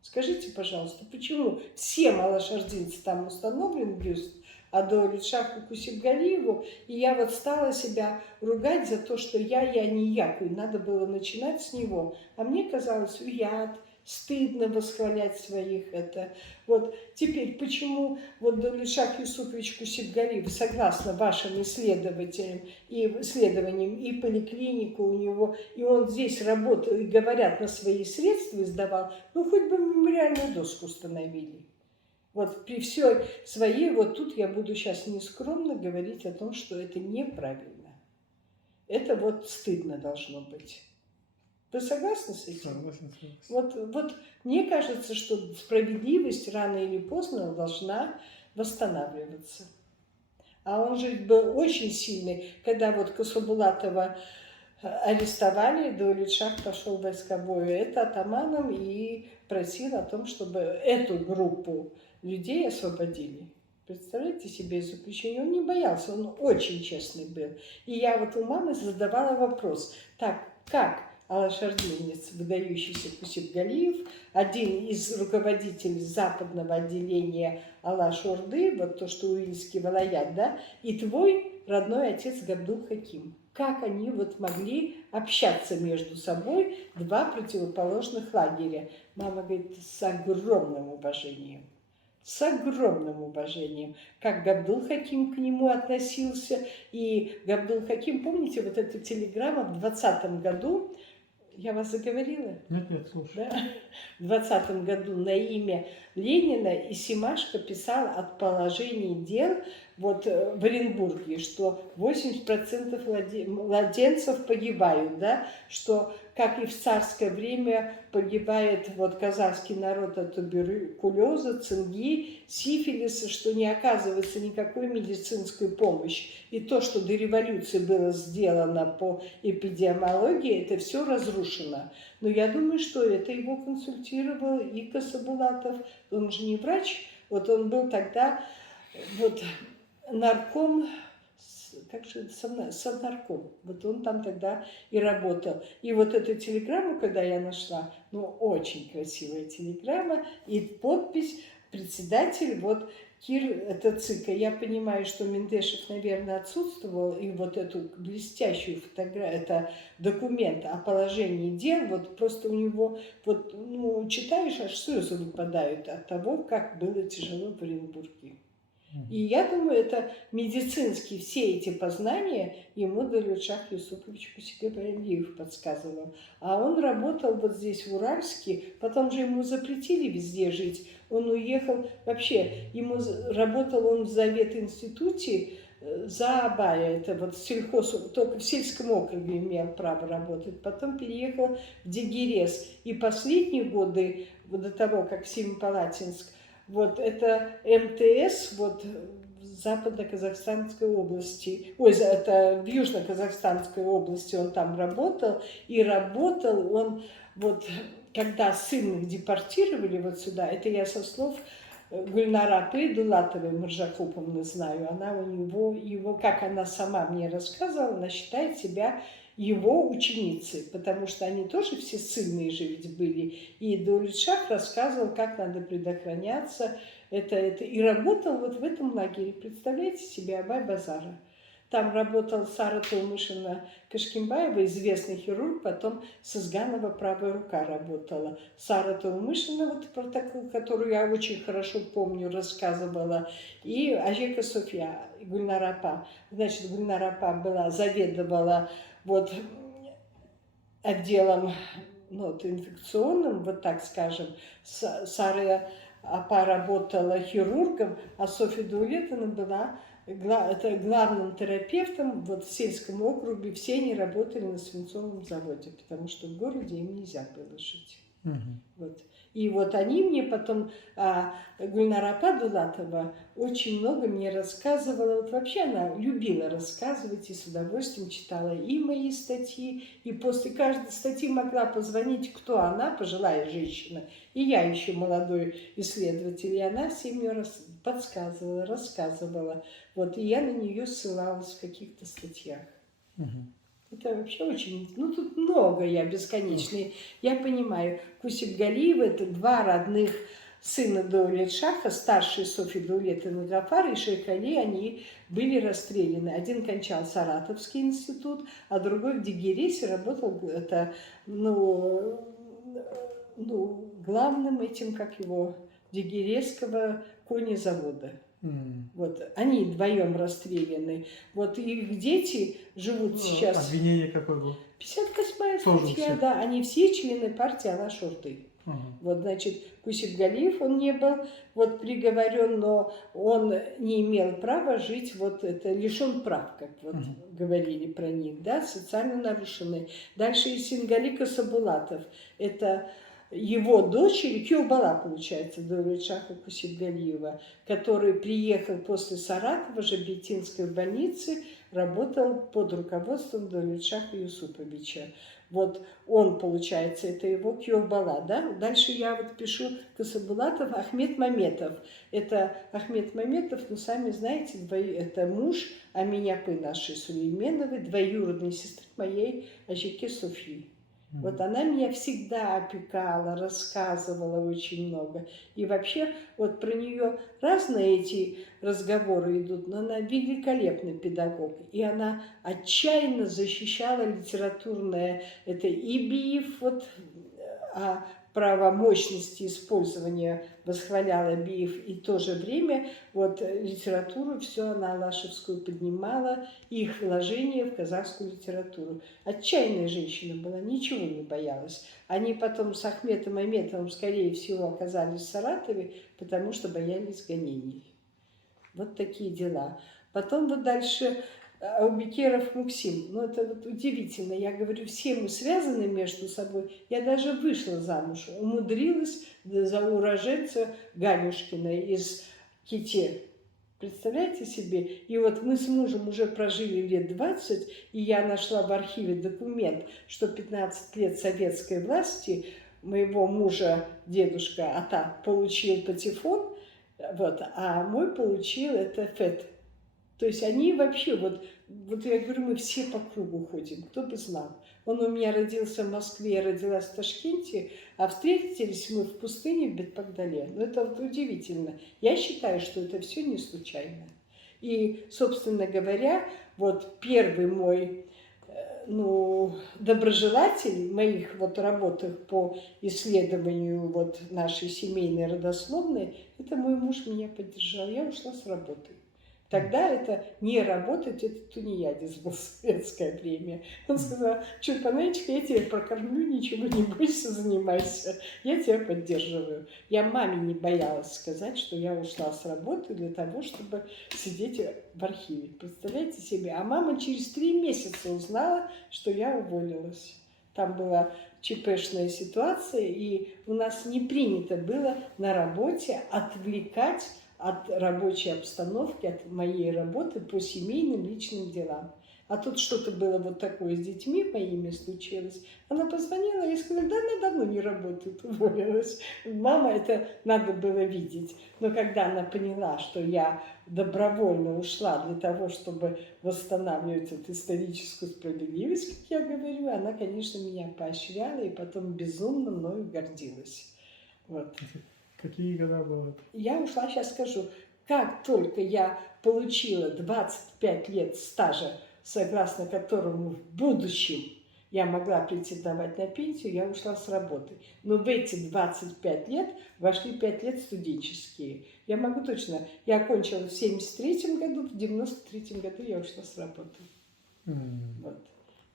Скажите, пожалуйста, почему всем алашардинцам там установлен бюст, а Даулет-Шаху Кусипгалиеву, и я вот стала себя ругать за то, что я не якуй, надо было начинать с него, а мне казалось, уят, стыдно восхвалять своих это. Вот теперь, почему вот Даулет-Шах Юсупович Кусипгалиев, согласно вашим исследованиям, и поликлинику у него, и он здесь работал, и говорят, на свои средства издавал, ну хоть бы мемориальную доску установили. Вот при всей своей, вот тут я буду сейчас нескромно говорить о том, что это неправильно. Это вот стыдно должно быть. Вы согласны с этим? Согласен, согласен. Вот мне кажется, что справедливость рано или поздно должна восстанавливаться. А он же был очень сильный, когда вот Касабулатова арестовали, Даулет-Шах пошел в войсковую это атаманом и просил о том, чтобы эту группу людей освободили. Представляете себе заключение? Он не боялся, он очень честный был. И я вот у мамы задавала вопрос, так, как алашардинец, выдающийся Кусипгалиев, один из руководителей западного отделения Алаш-Орды, вот то, что Уильский Валаят, да, и твой родной отец Габдул-Хаким. Как они вот могли общаться между собой, два противоположных лагеря? Мама говорит, с огромным уважением. С огромным уважением, как Габдул-Хаким к нему относился. И Габдул-Хаким, помните, вот эта телеграмма в 20-м году, я вас заговорила? Нет, слушай. Да? В 20-м году на имя Ленина и Семашко писал от положения дел вот в Оренбурге, что 80% младенцев погибают, да? Что, как и в царское время, погибает вот казахский народ от туберкулеза, цинги, сифилиса, что не оказывается никакой медицинской помощи. И то, что до революции было сделано по эпидемиологии, это все разрушено. Но я думаю, что это его консультировал и Касабулатов. Он же не врач, вот он был тогда вот нарком, как же, совнарком. Вот он там тогда и работал. И вот эту телеграмму, когда я нашла, ну, очень красивая телеграмма, и подпись председатель, вот, Кир, это ЦИКа. Я понимаю, что Мендешев, наверное, отсутствовал, и вот эту блестящую фотографию, это документ о положении дел, вот просто у него, вот, ну, читаешь, аж слезы выпадают от того, как было тяжело в Оренбурге. И я думаю, это медицинские все эти познания ему Даулет-Шах Юсупович Кусипгалиев подсказывал. А он работал вот здесь, в Уральске, потом же ему запретили везде жить. Он уехал, вообще, работал он в Завет-институте за Абая, это вот сельхоз, только в сельском округе имел право работать. Потом переехал в Дегерес. И последние годы, вот до того, как в Семипалатинск, вот это МТС, вот в Западно-Казахстанской области, ой, это в Южно-Казахстанской области он там работал, и работал он, вот когда сына депортировали вот сюда, это я со слов Гульнара Дулатовой Маржакуповны знаю, она у него, как она сама мне рассказывала, она считает себя его ученицы, потому что они тоже все сильные же ведь были. И Даулет-Шах рассказывал, как надо предохраняться. И работал вот в этом лагере. Представляете себе, Абай-Базара. Там работал Сара Тулмышина Кашкимбаева, известный хирург, потом Сызганова правая рука работала. Сара Тулмышина, вот протокол, который я очень хорошо помню, рассказывала, и Ажека Софья, Гульнар Апа. Значит, Гульнар Апа заведовала вот отделом, ну, вот, инфекционным, вот так скажем. Сара Апа работала хирургом, а Софья Даулетовна была главным терапевтом вот в сельском округе. Все они работали на свинцовом заводе, потому что в городе им нельзя было жить. Вот. И вот они мне потом, Гульнара Апа Дулатова, очень много мне рассказывала. Вот вообще она любила рассказывать и с удовольствием читала и мои статьи. И после каждой статьи могла позвонить, кто она, пожилая женщина, и я еще молодой исследователь. И она всем мне подсказывала, рассказывала. Вот, и я на нее ссылалась в каких-то статьях. Это вообще очень... Ну, тут много я бесконечный. Я понимаю, Кусипгалиева — это два родных сына Даулет-Шаха, старший Софьи Даулетовны Гафар и Шейх Али, они были расстреляны. Один кончал Саратовский институт, а другой в Дегересе работал, это, главным этим, как его, Дегересского конезавода. Вот, они вдвоем расстреляны. Вот их дети живут сейчас... Обвинение какое было? 58-я Тоже статья, все. да. Они все члены партии Алаш-Орды. Вот, значит, Кусипгалиев, он не был вот приговорен, но он не имел права жить, вот это, лишен прав, как вот говорили про них, да, социально нарушенный. Дальше и Сингалика Сабулатов, это его дочери, Киобала, получается, Даулет-Шаха Кусипгалиева, который приехал после Саратова, Жабетинской больницы, работал под руководством Даулет-Шаха Юсуповича. Вот он, получается, это его Киобала, да? Дальше я вот пишу Касабулатов, Ахмед Маметов. Это Ахмед Маметов, ну, сами знаете, это муж Аминяпы нашей Сулейменовой, двоюродной сестры моей Ажике Софьи. Вот она меня всегда опекала, рассказывала очень много. И вообще вот про нее разные эти разговоры идут, но она великолепный педагог. И она отчаянно защищала литературное, это и БИИФ, вот, право мощности использования восхваляла БИИФ, и в то же время вот литературу все она Алашевскую поднимала, их вложение в казахскую литературу. Отчаянная женщина была, ничего не боялась. Они потом с Ахметом Аметовым, скорее всего, оказались в Саратове, потому что боялись гонений. Вот такие дела. Потом вот дальше Аубекеров Муксим. Ну, это вот удивительно. Я говорю, все мы связаны между собой. Я даже вышла замуж, умудрилась за уроженца Ганюшкина из Ките. Представляете себе? И вот мы с мужем уже прожили лет 20, и я нашла в архиве документ, что 15 лет советской власти моего мужа, дедушка Ата, получил патефон, вот, а мой получил это ФЭТ. То есть они вообще, вот я говорю, мы все по кругу ходим, кто бы знал. Он у меня родился в Москве, я родилась в Ташкенте, а встретились мы в пустыне в Бетпагдале. Ну, это вот удивительно. Я считаю, что это все не случайно. И, собственно говоря, вот первый мой, доброжелатель в моих вот работах по исследованию вот нашей семейной родословной, это мой муж меня поддержал. Я ушла с работы. Тогда это не работать, это тунеядец был в советское время. Он сказал, Чурпанечка, я тебя прокормлю, ничего не бойся, занимайся, я тебя поддерживаю. Я маме не боялась сказать, что я ушла с работы для того, чтобы сидеть в архиве. Представляете себе? А мама через 3 месяца узнала, что я уволилась. Там была ЧПшная ситуация, и у нас не принято было на работе отвлекать от рабочей обстановки, от моей работы по семейным личным делам. А тут что-то было вот такое с детьми моими случилось. Она позвонила и сказала, да, она давно не работает, уволилась. Мама, это надо было видеть. Но когда она поняла, что я добровольно ушла для того, чтобы восстанавливать эту историческую справедливость, как я говорю, она, конечно, меня поощряла и потом безумно мною гордилась. Вот. Какие года было? Я ушла, сейчас скажу. Как только я получила 25 лет стажа, согласно которому в будущем я могла претендовать на пенсию, я ушла с работы. Но в эти 25 лет вошли 5 лет студенческие. Я могу точно, я окончила в 73 году, в 93 году я ушла с работы. Вот.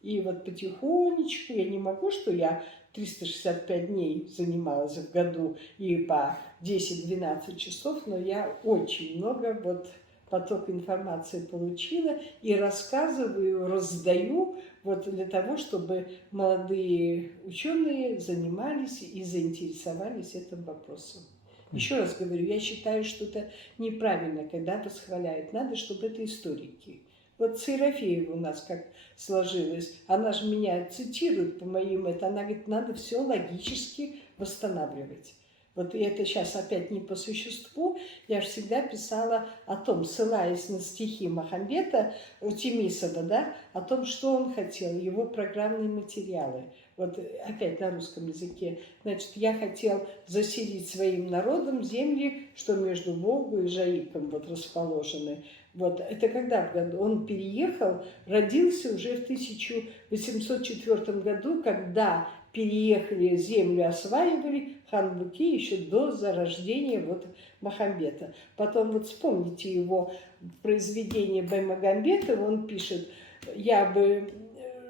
И вот потихонечку, я не могу, что я 365 дней занималась в году и по 10-12 часов, но я очень много вот поток информации получила и рассказываю, раздаю вот для того, чтобы молодые ученые занимались и заинтересовались этим вопросом. Еще раз говорю, я считаю, что это неправильно, когда восхваляют. Надо, чтобы это историки. Вот Серафеева у нас как сложилось, она же меня цитирует по моим, это она говорит, надо все логически восстанавливать. Вот и это сейчас опять не по существу, я же всегда писала о том, ссылаясь на стихи Махамбета Утемисова, да, о том, что он хотел, его программные материалы. Вот опять на русском языке. Значит, я хотел заселить своим народом земли, что между Волгой и Жаиком вот расположены. Вот это когда в году? Он переехал, родился уже в 1804 году, когда переехали, землю осваивали, хан Буки еще до зарождения вот Махамбета. Потом вот вспомните его произведение Баймагамбета, он пишет, я бы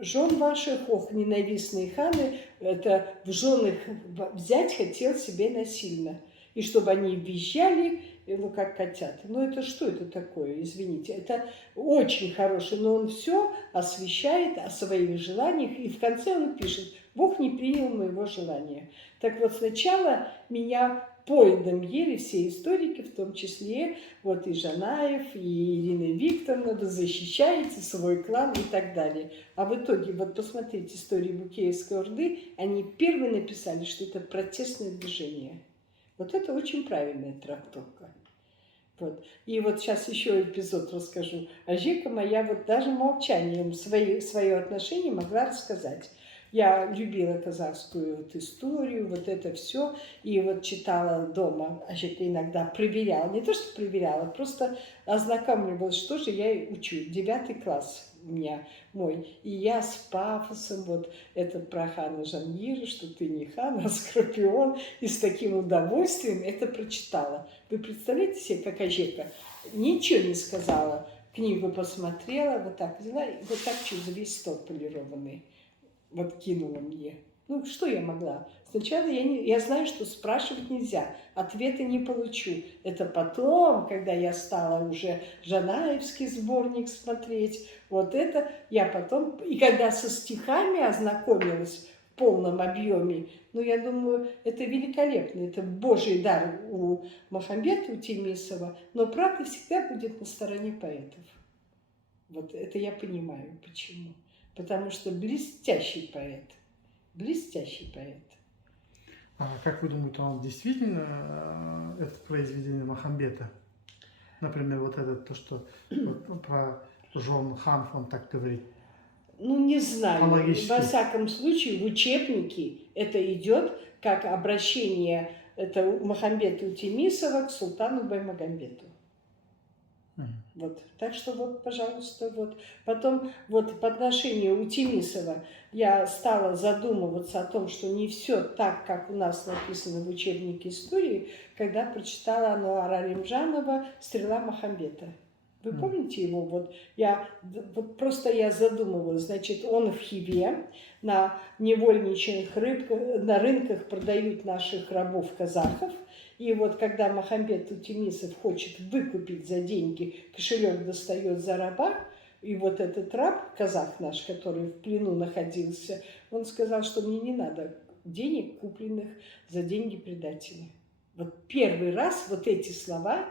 жен ваших, ох, ненавистные ханы, это в жены взять хотел себе насильно. И чтобы они визжали, ну, как котята. Ну, это что это такое, извините? Это очень хороший, но он все освещает о своих желаниях, и в конце он пишет, Бог не принял моего желания. Так вот, сначала меня поедом ели все историки, в том числе вот и Жанаев, и Ирина Викторовна, вы защищаете свой клан и так далее. А в итоге, вот посмотрите историю Букеевской Орды, они первые написали, что это протестное движение. Вот это очень правильная трактовка. Вот. И вот сейчас еще эпизод расскажу. А Жека моя вот даже молчанием свое отношение могла рассказать. Я любила казахскую вот историю, вот это все, и вот читала дома, а Жека иногда проверяла, не то что проверяла, просто ознакомливалась, что же я учу. 9 класс у меня мой, и я с пафосом, вот этот про хана Жангира, что ты не хан, а скорпион, и с таким удовольствием это прочитала. Вы представляете себе, какая Жека? Ничего не сказала, книгу посмотрела, вот так взяла, и вот так через весь стол полированный. Вот кинула мне. Ну, что я могла? Сначала я знаю, что спрашивать нельзя, ответа не получу. Это потом, когда я стала уже Жанаевский сборник смотреть, вот это я потом... И когда со стихами ознакомилась в полном объеме, ну, я думаю, это великолепно, это божий дар у Махамбета Утемисова, но правда всегда будет на стороне поэтов. Вот это я понимаю, почему. Потому что блестящий поэт. Блестящий поэт. А как вы думаете, он действительно это произведение Махамбета? Например, вот это то, что вот, про жен ханов он так говорит. Ну, не знаю. Во всяком случае, в учебнике это идет как обращение это Махамбета Утемисова к султану Баймагамбету. Вот. Так что вот, пожалуйста, вот. Потом вот по отношению Утемисова я стала задумываться о том, что не все так, как у нас написано в учебнике истории, когда прочитала Ануара Алимжанова «Стрела Махамбета». Вы помните его? Вот просто я задумывалась. Значит, он в Хиве, на невольничьих на рынках продают наших рабов-казахов. И вот когда Махамбет Утемисов хочет выкупить за деньги, кошелек достает за раба, и вот этот раб, казах наш, который в плену находился, он сказал, что мне не надо денег, купленных за деньги предателя. Вот первый раз вот эти слова,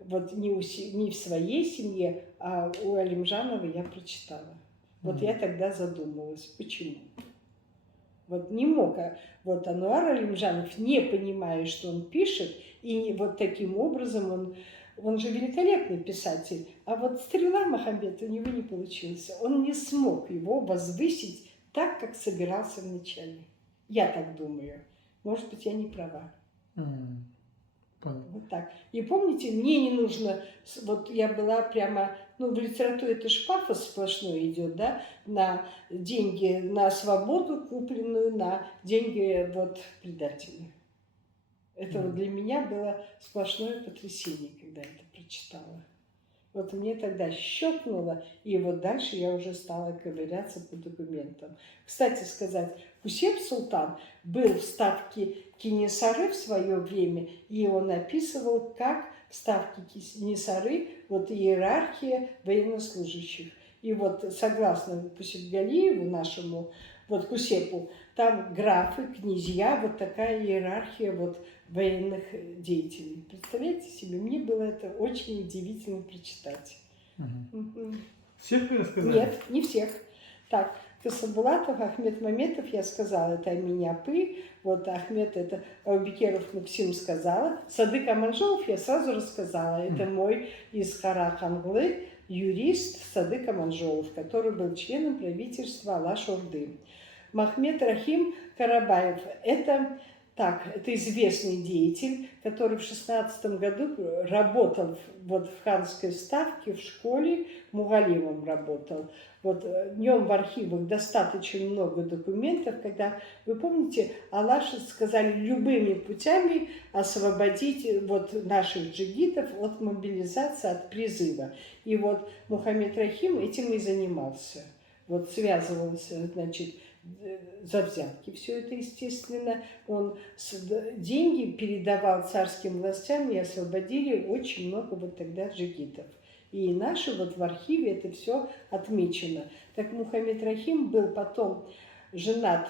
вот не в своей семье, а у Алимжанова я прочитала. Вот я тогда задумалась, почему. Вот не мог, вот Ануар Алимжанов, не понимая, что он пишет, и вот таким образом он же великолепный писатель, а вот «Стрела Махамбета» у него не получилось. Он не смог его возвысить так, как собирался вначале. Я так думаю. Может быть, я не права. Вот так. И помните, мне не нужно, вот я была прямо, ну, в литературе это ж пафос сплошной идет, да, на деньги, на свободу купленную, на деньги вот предателя. Это вот для меня было сплошное потрясение, когда это прочитала. Вот мне тогда щелкнуло, и вот дальше я уже стала ковыряться по документам. Кстати сказать, Кусеп Султан был в ставке Кенесары в свое время, и он описывал, как в ставке Кенесары вот иерархия военнослужащих. И вот согласно Кусепгалиеву, нашему вот Кусепу, там графы, князья, вот такая иерархия вот военных деятелей. Представляете себе, мне было это очень удивительно прочитать. Мгм. Всех вы рассказали? Нет, не всех. Так, Касабулатов, Ахмед Маметов, я сказала, это Миняпы, вот Ахмед, это Аубекеров Максим сказала. Садык Аманжолов я сразу рассказала, это мой из Караханглы юрист Садык Аманжолов, который был членом правительства Алаш-Орды. Махмед Рахим Карабаев, это известный деятель, который в 16 году работал вот в ханской ставке, в школе, мугалимом работал. Вот днем в архивах достаточно много документов, когда, вы помните, алаши сказали любыми путями освободить вот наших джигитов от мобилизации, от призыва. И вот Мухаммед Рахим этим и занимался. Вот связывался, значит, за взятки все это, естественно. Он деньги передавал царским властям, и освободили очень много вот тогда джигитов. И наши вот в архиве это все отмечено. Так Мухаммед Рахим был потом женат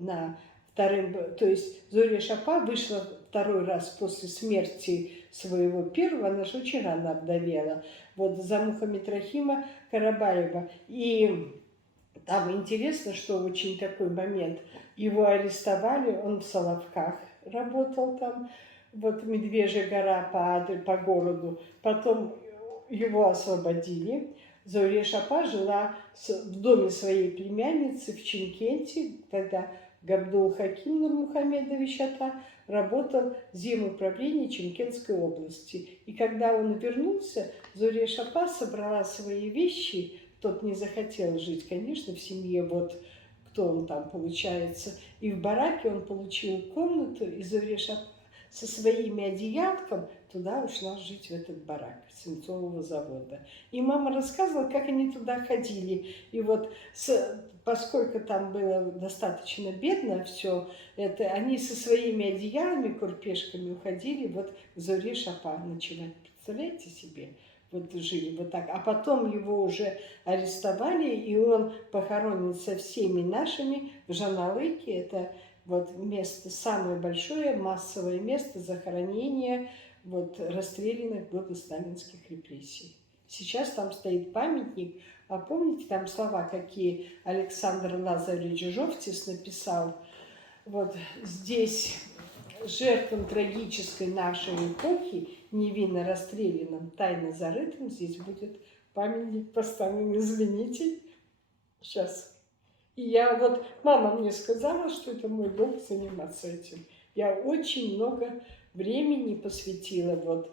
на вторым, то есть Зоря Шапа вышла второй раз после смерти своего первого, она же очень рано обдавела, вот за Мухаммед Рахима Карабаева. И там интересно, что очень такой момент. Его арестовали, он в Соловках работал там, вот Медвежья гора по городу. Потом его освободили. Зоря Шапа жила в доме своей племянницы в Чимкенте, тогда Габдул Хаким Нурмухамедович Ата работал земуправления Чимкентской области. И когда он вернулся, Зоря Шапа собрала свои вещи. Тот не захотел жить, конечно, в семье, вот кто он там получается. И в бараке он получил комнату, и Зоря Шапа со своими одеялком туда ушла жить в этот барак свинцового завода. И мама рассказывала, как они туда ходили. И вот поскольку там было достаточно бедно все, это, они со своими одеялами, курпешками уходили вот к Зоре Шапа ночевать. Представляете себе? Вот жили вот так. А потом его уже арестовали, и он похоронен со всеми нашими в Жаналыке. Это вот место, самое большое массовое место захоронения вот расстрелянных в годы сталинских репрессий. Сейчас там стоит памятник, а помните там слова, какие Александр Лазаревич Жовтис написал? Вот здесь жертвам трагической нашей эпохи, невинно расстрелянным, тайно зарытым, здесь будет памятник поставлен, извините. Сейчас. И я вот, мама мне сказала, что это мой долг заниматься этим. Я очень много времени посвятила вот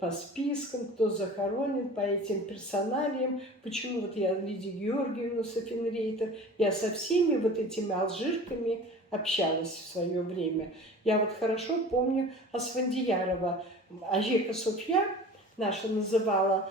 по спискам, кто захоронен, по этим персоналиям. Почему вот я Лидия Георгиевна Сафинрейтер, я со всеми вот этими алжирками общалась в свое время. Я вот хорошо помню Асфандиярова, Ажека Софья наша называла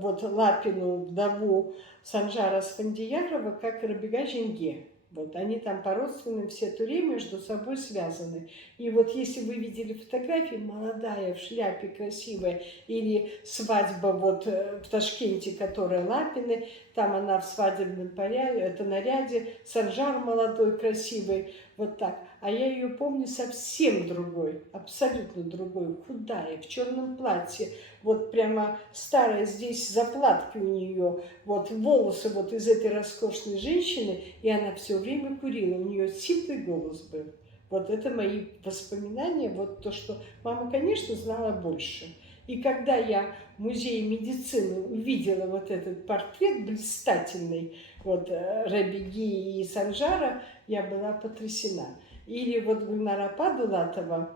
вот Лапину, вдову Санжара Асфандиярова, как Рабига Женге. Вот они там по-родственным все туре между собой связаны. И вот если вы видели фотографии, молодая в шляпе красивая, или свадьба вот в Ташкенте, которая Лапины, там она в свадебном порядке, это наряде, Санжар молодой, красивый, вот так. А я ее помню совсем другой, абсолютно другой, худая, в черном платье, вот прямо старая, здесь заплатки у нее, вот волосы вот из этой роскошной женщины, и она все время курила, у нее сиплый голос был. Вот это мои воспоминания, вот то, что мама, конечно, знала больше. И когда я в музее медицины увидела вот этот портрет блистательный, вот Рабиги и Санжара, я была потрясена. Или вот Гульнара Падулатова,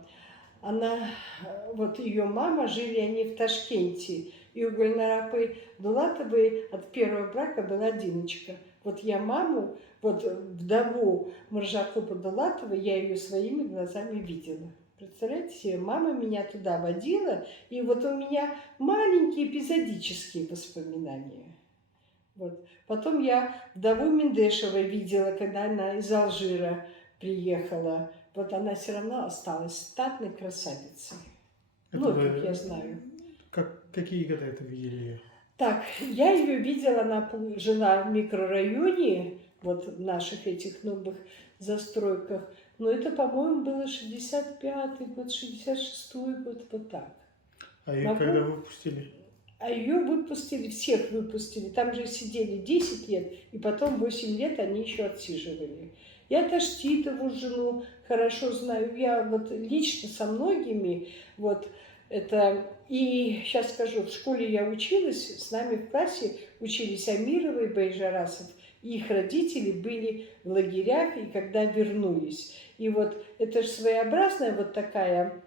она, вот ее мама, жили они в Ташкенте, и у Гульнарапы Дулатовой от первого брака была Диночка. Вот я маму, вот вдову Маржакупа Дулатова, я ее своими глазами видела. Представляете себе, мама меня туда водила, и вот у меня маленькие эпизодические воспоминания. Вот. Потом я вдову Мендешева видела, когда она из Алжира приехала. Вот она все равно осталась статной красавицей. Многих я знаю. Какие годы это видели? Так, я ее видела, она жила в микрорайоне, вот в наших этих новых застройках. Но это, по-моему, было 65-й год, 66-й год, вот так. А ее когда выпустили? А ее выпустили, всех выпустили. Там же сидели 10 лет, и потом 8 лет они еще отсиживали. Я Таштитову жену хорошо знаю. Я вот лично со многими, вот это... И сейчас скажу, в школе я училась, с нами в классе учились Амирова и Байжарасов. Их родители были в лагерях, и когда вернулись. И вот это же своеобразная вот такая,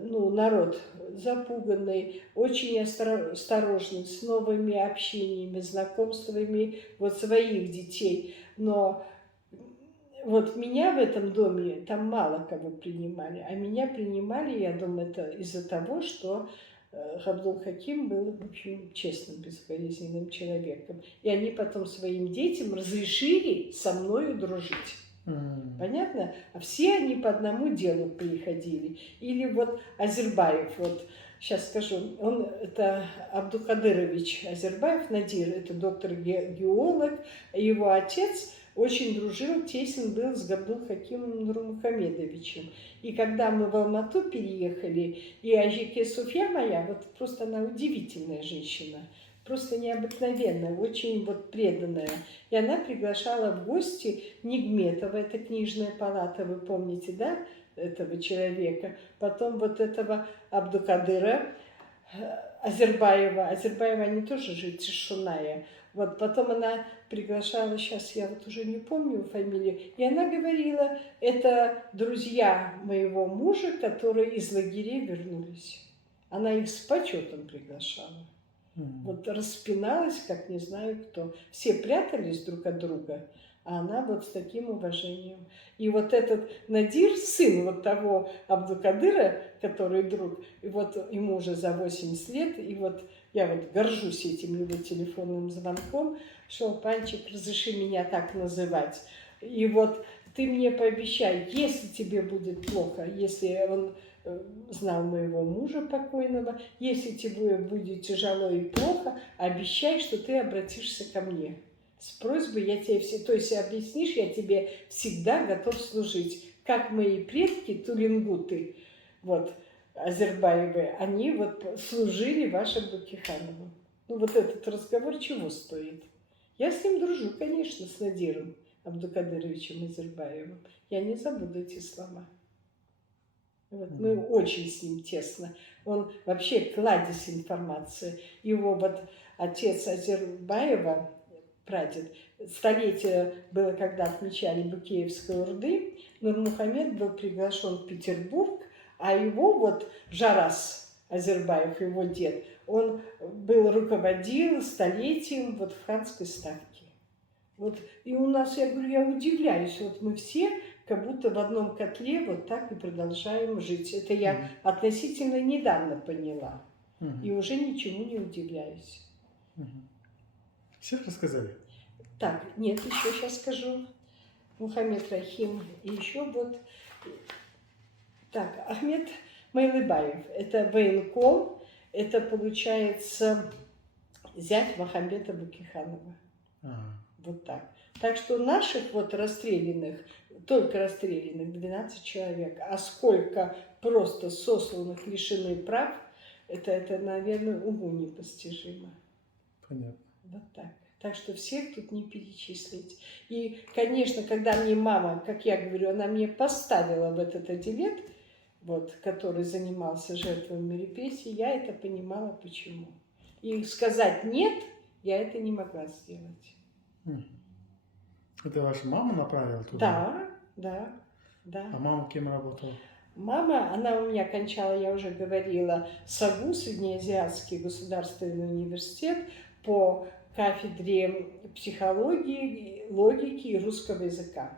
ну, народ запуганный, очень осторожный, с новыми общениями, знакомствами вот своих детей. Но вот меня в этом доме, там мало кого принимали, а меня принимали, я думаю, это из-за того, что Габдул-Хаким был, в общем, честным, безболезненным человеком. И они потом своим детям разрешили со мною дружить. Понятно? А все они по одному делу приходили. Или вот Азербаев, вот сейчас скажу, он, это Абдукадырович Азербаев, Надир, это доктор-геолог, его отец очень дружил, тесен был с Габдул-Хакимом Нурмухамедовичем. И когда мы в Алмату переехали, и Ажике Суфья моя, вот просто она удивительная женщина, просто необыкновенная, очень вот преданная. И она приглашала в гости Нигметова, это книжная палата, вы помните, да, этого человека. Потом вот этого Абдукадыра Азербаева. Азербаева, они тоже же Тишуная. Вот потом она приглашала, сейчас я вот уже не помню фамилию, и она говорила, это друзья моего мужа, которые из лагерей вернулись. Она их с почетом приглашала. Вот распиналась, как не знаю кто. Все прятались друг от друга, а она вот с таким уважением. И вот этот Надир, сын вот того Абдукадыра, который друг, и вот ему уже за 80 лет, и вот я вот горжусь этим его телефонным звонком, что, Панчик, разреши меня так называть. И вот ты мне пообещай, если тебе будет плохо, если он знал моего мужа покойного, если тебе будет тяжело и плохо, обещай, что ты обратишься ко мне. С просьбой я тебе все, то есть объяснишь, я тебе всегда готов служить. Как мои предки, тулингуты, вот, Азербаевы, они вот служили вашим Бакихановым. Ну вот этот разговор чего стоит? Я с ним дружу, конечно, с Надиром Абдукадыровичем Азербаевым. Я не забуду эти слова. Вот, мы очень с ним тесно. Он вообще кладезь информации. Его вот отец Азербаева, прадед, столетие было, когда отмечали Букеевской Орды, Нурмухамед был приглашен в Петербург, а его вот Жарас Азербаев, его дед, он руководил столетием вот в ханской ставке. Вот, и у нас, я говорю, я удивляюсь, вот мы все как будто в одном котле вот так и продолжаем жить. Это я относительно недавно поняла. И уже ничему не удивляюсь. Всех рассказали? Так, нет, еще сейчас скажу. Мухаммед Рахим. И еще вот... Так, Ахмед Майлыбаев. Это военком. Это, получается, зять Мухаммеда Бакиханова. Вот так. Так что наших вот расстрелянных, только расстрелянных 12 человек, а сколько просто сосланных, лишены прав, это, наверное, уму непостижимо. Понятно. Вот так. Так что всех тут не перечислить. И, конечно, когда мне мама, как я говорю, она мне поставила в этот отделет, вот, который занимался жертвами репрессий, я это понимала, почему. И сказать «нет» я это не могла сделать. Это ваша мама направила туда? Да. А мама кем работала? Мама, она у меня кончала, я уже говорила, САГУ, Среднеазиатский государственный университет, по кафедре психологии, логики и русского языка.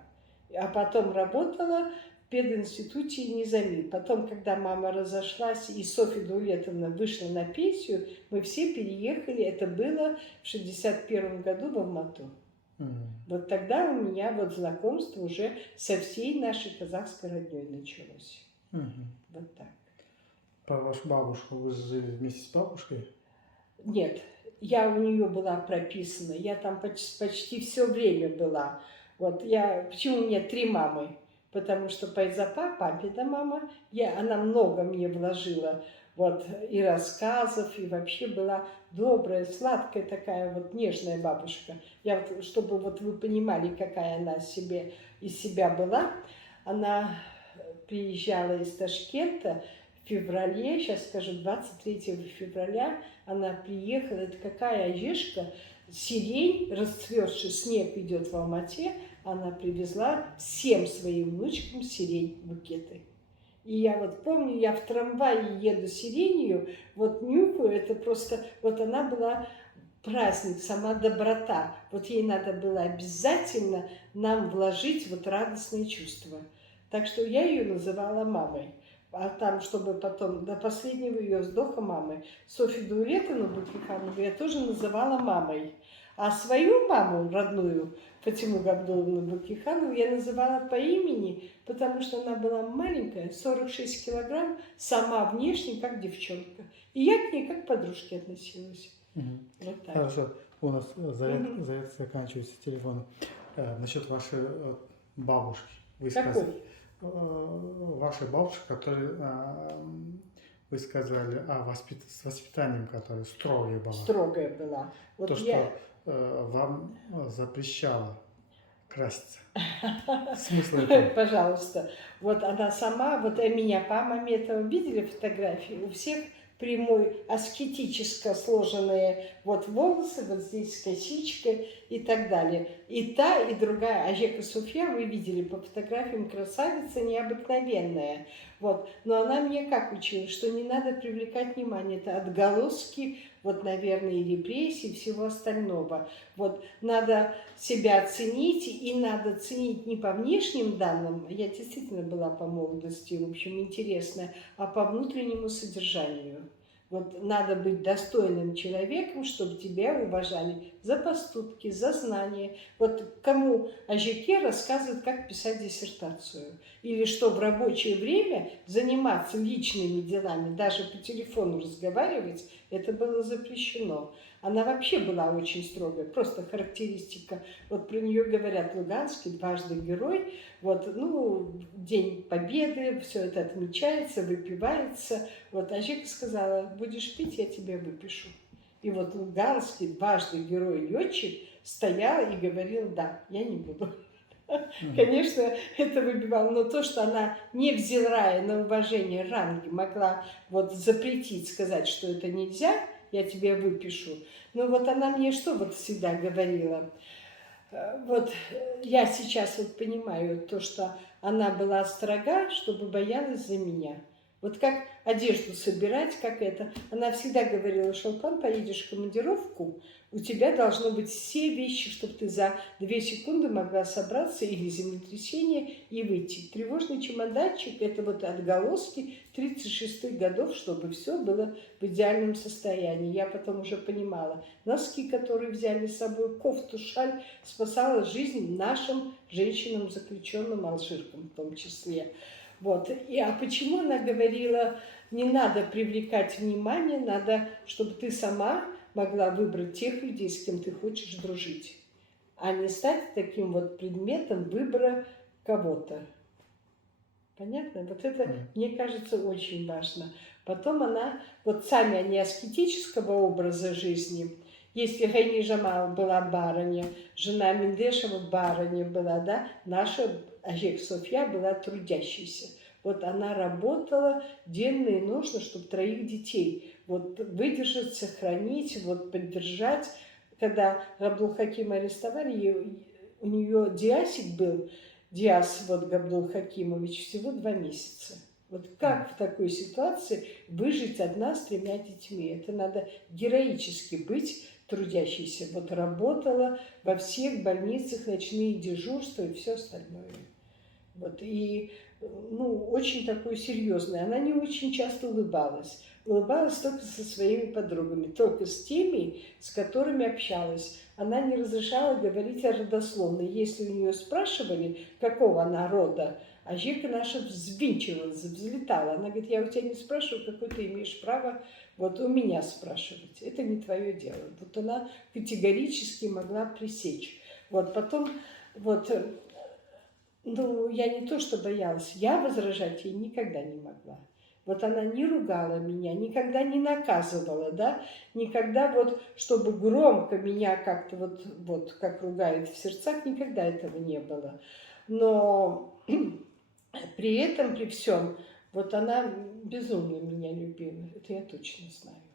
А потом работала пединституте Низами. Потом, когда мама разошлась и Софья Даулетовна вышла на пенсию, мы все переехали. Это было в 61 году в Алмату. Вот тогда у меня вот знакомство уже со всей нашей казахской родней началось. Вот так. Про вашу бабушку вы жили вместе с бабушкой? Нет, я у нее была прописана, я там почти все время была. Вот почему у меня 3 мамы? Потому что Пайзапа, папина мама, она много мне вложила, вот, и рассказов, и вообще была добрая, сладкая такая вот нежная бабушка. Чтобы вот вы понимали, какая она из себя была, она приезжала из Ташкента в феврале, сейчас скажу, 23 февраля она приехала, это какая одежка, сирень, расцветший снег идет в Алмате, она привезла всем своим внучкам сирень, букеты. И я вот помню, я в трамвае еду сиренью, вот нюхаю, это просто, вот она была праздник, сама доброта. Вот ей надо было обязательно нам вложить вот радостные чувства. Так что я ее называла мамой. А там, чтобы потом, до последнего ее вздоха мамой. Софью Даулетовну Бакиханову я тоже называла мамой. А свою маму, родную, Фатиму Габдуловну Бакиханову, я называла по имени, потому что она была маленькая, 46 килограмм, сама внешне, как девчонка. И я к ней как к подружке относилась. Вот так. Хорошо, у нас заряд заканчивается телефон. Насчет вашей бабушки. Вы сказали, ваша бабушка, которая вы сказали с воспитанием, которое строгое было. Строгая была. Вот что вам запрещала краситься. Смысл этого? Пожалуйста. Вот она сама, вот меня по маме этого видели фотографии, у всех прямой, аскетически сложенные вот волосы, вот здесь косичка и так далее. И та, и другая, Ажека Суфья, вы видели по фотографиям, красавица необыкновенная. Вот. Но она мне как учила, что не надо привлекать внимание, это отголоски, вот, наверное, и репрессий, и всего остального. Вот. Надо себя ценить, и надо ценить не по внешним данным, я действительно была по молодости, в общем, интересная, а по внутреннему содержанию. Вот надо быть достойным человеком, чтобы тебя уважали за поступки, за знания. Вот кому Ажеке рассказывают, как писать диссертацию. Или что в рабочее время заниматься личными делами, даже по телефону разговаривать, это было запрещено. Она вообще была очень строгая, просто характеристика. Вот про нее говорят Луганский, дважды герой. Вот, ну, День Победы, все это отмечается, выпивается. Вот Ажека сказала, будешь пить, я тебе выпишу. И вот Луганский, дважды герой-летчик, стоял и говорил, да, я не буду. Конечно, это выбивало, но то, что она, невзирая на уважение ранги, могла вот запретить, сказать, что это нельзя, я тебе выпишу. Но вот она мне что вот всегда говорила? Вот я сейчас вот понимаю то, что она была строга, чтобы боялась за меня. Вот как одежду собирать, как это. Она всегда говорила, Шолпан, поедешь в командировку, у тебя должно быть все вещи, чтобы ты за 2 секунды могла собраться или землетрясение и выйти. Тревожный чемоданчик, это вот отголоски 36-х годов, чтобы все было в идеальном состоянии. Я потом уже понимала. Носки, которые взяли с собой, кофту, шаль, спасала жизнь нашим женщинам, заключенным, алжиркам в том числе. Вот. А почему она говорила, не надо привлекать внимание, надо, чтобы ты сама могла выбрать тех людей, с кем ты хочешь дружить, а не стать таким вот предметом выбора кого-то. Понятно? Вот это, мне кажется, очень важно. Потом она, вот сами они аскетического образа жизни, если Гайни Жамал была барыня, жена Мендешева барыня была, да, наша Ажек Софья была трудящейся. Вот она работала денно и ночно, чтобы 3 детей вот выдержать, сохранить, вот поддержать. Когда Габдул-Хакима арестовали, у нее диасик был, Диас вот Габдул Хакимович, всего 2 месяца. Вот как в такой ситуации выжить одна с 3 детьми? Это надо героически быть трудящейся. Вот работала во всех больницах, ночные дежурства и все остальное. Вот. И ну, очень такой серьезный. Она не очень часто улыбалась. Улыбалась только со своими подругами, только с теми, с которыми общалась. Она не разрешала говорить о родословной. Если у нее спрашивали, какого она рода, а Жека наша взвинчивалась, взлетала. Она говорит, я у тебя не спрашиваю, какое ты имеешь право вот у меня спрашивать. Это не твое дело. Вот она категорически могла пресечь. Вот потом, вот, ну, я не то что боялась, я возражать ей никогда не могла. Вот она не ругала меня, никогда не наказывала, да, никогда вот, чтобы громко меня как-то вот как ругает в сердцах, никогда этого не было. Но при этом, при всем, вот она безумно меня любила, это я точно знаю.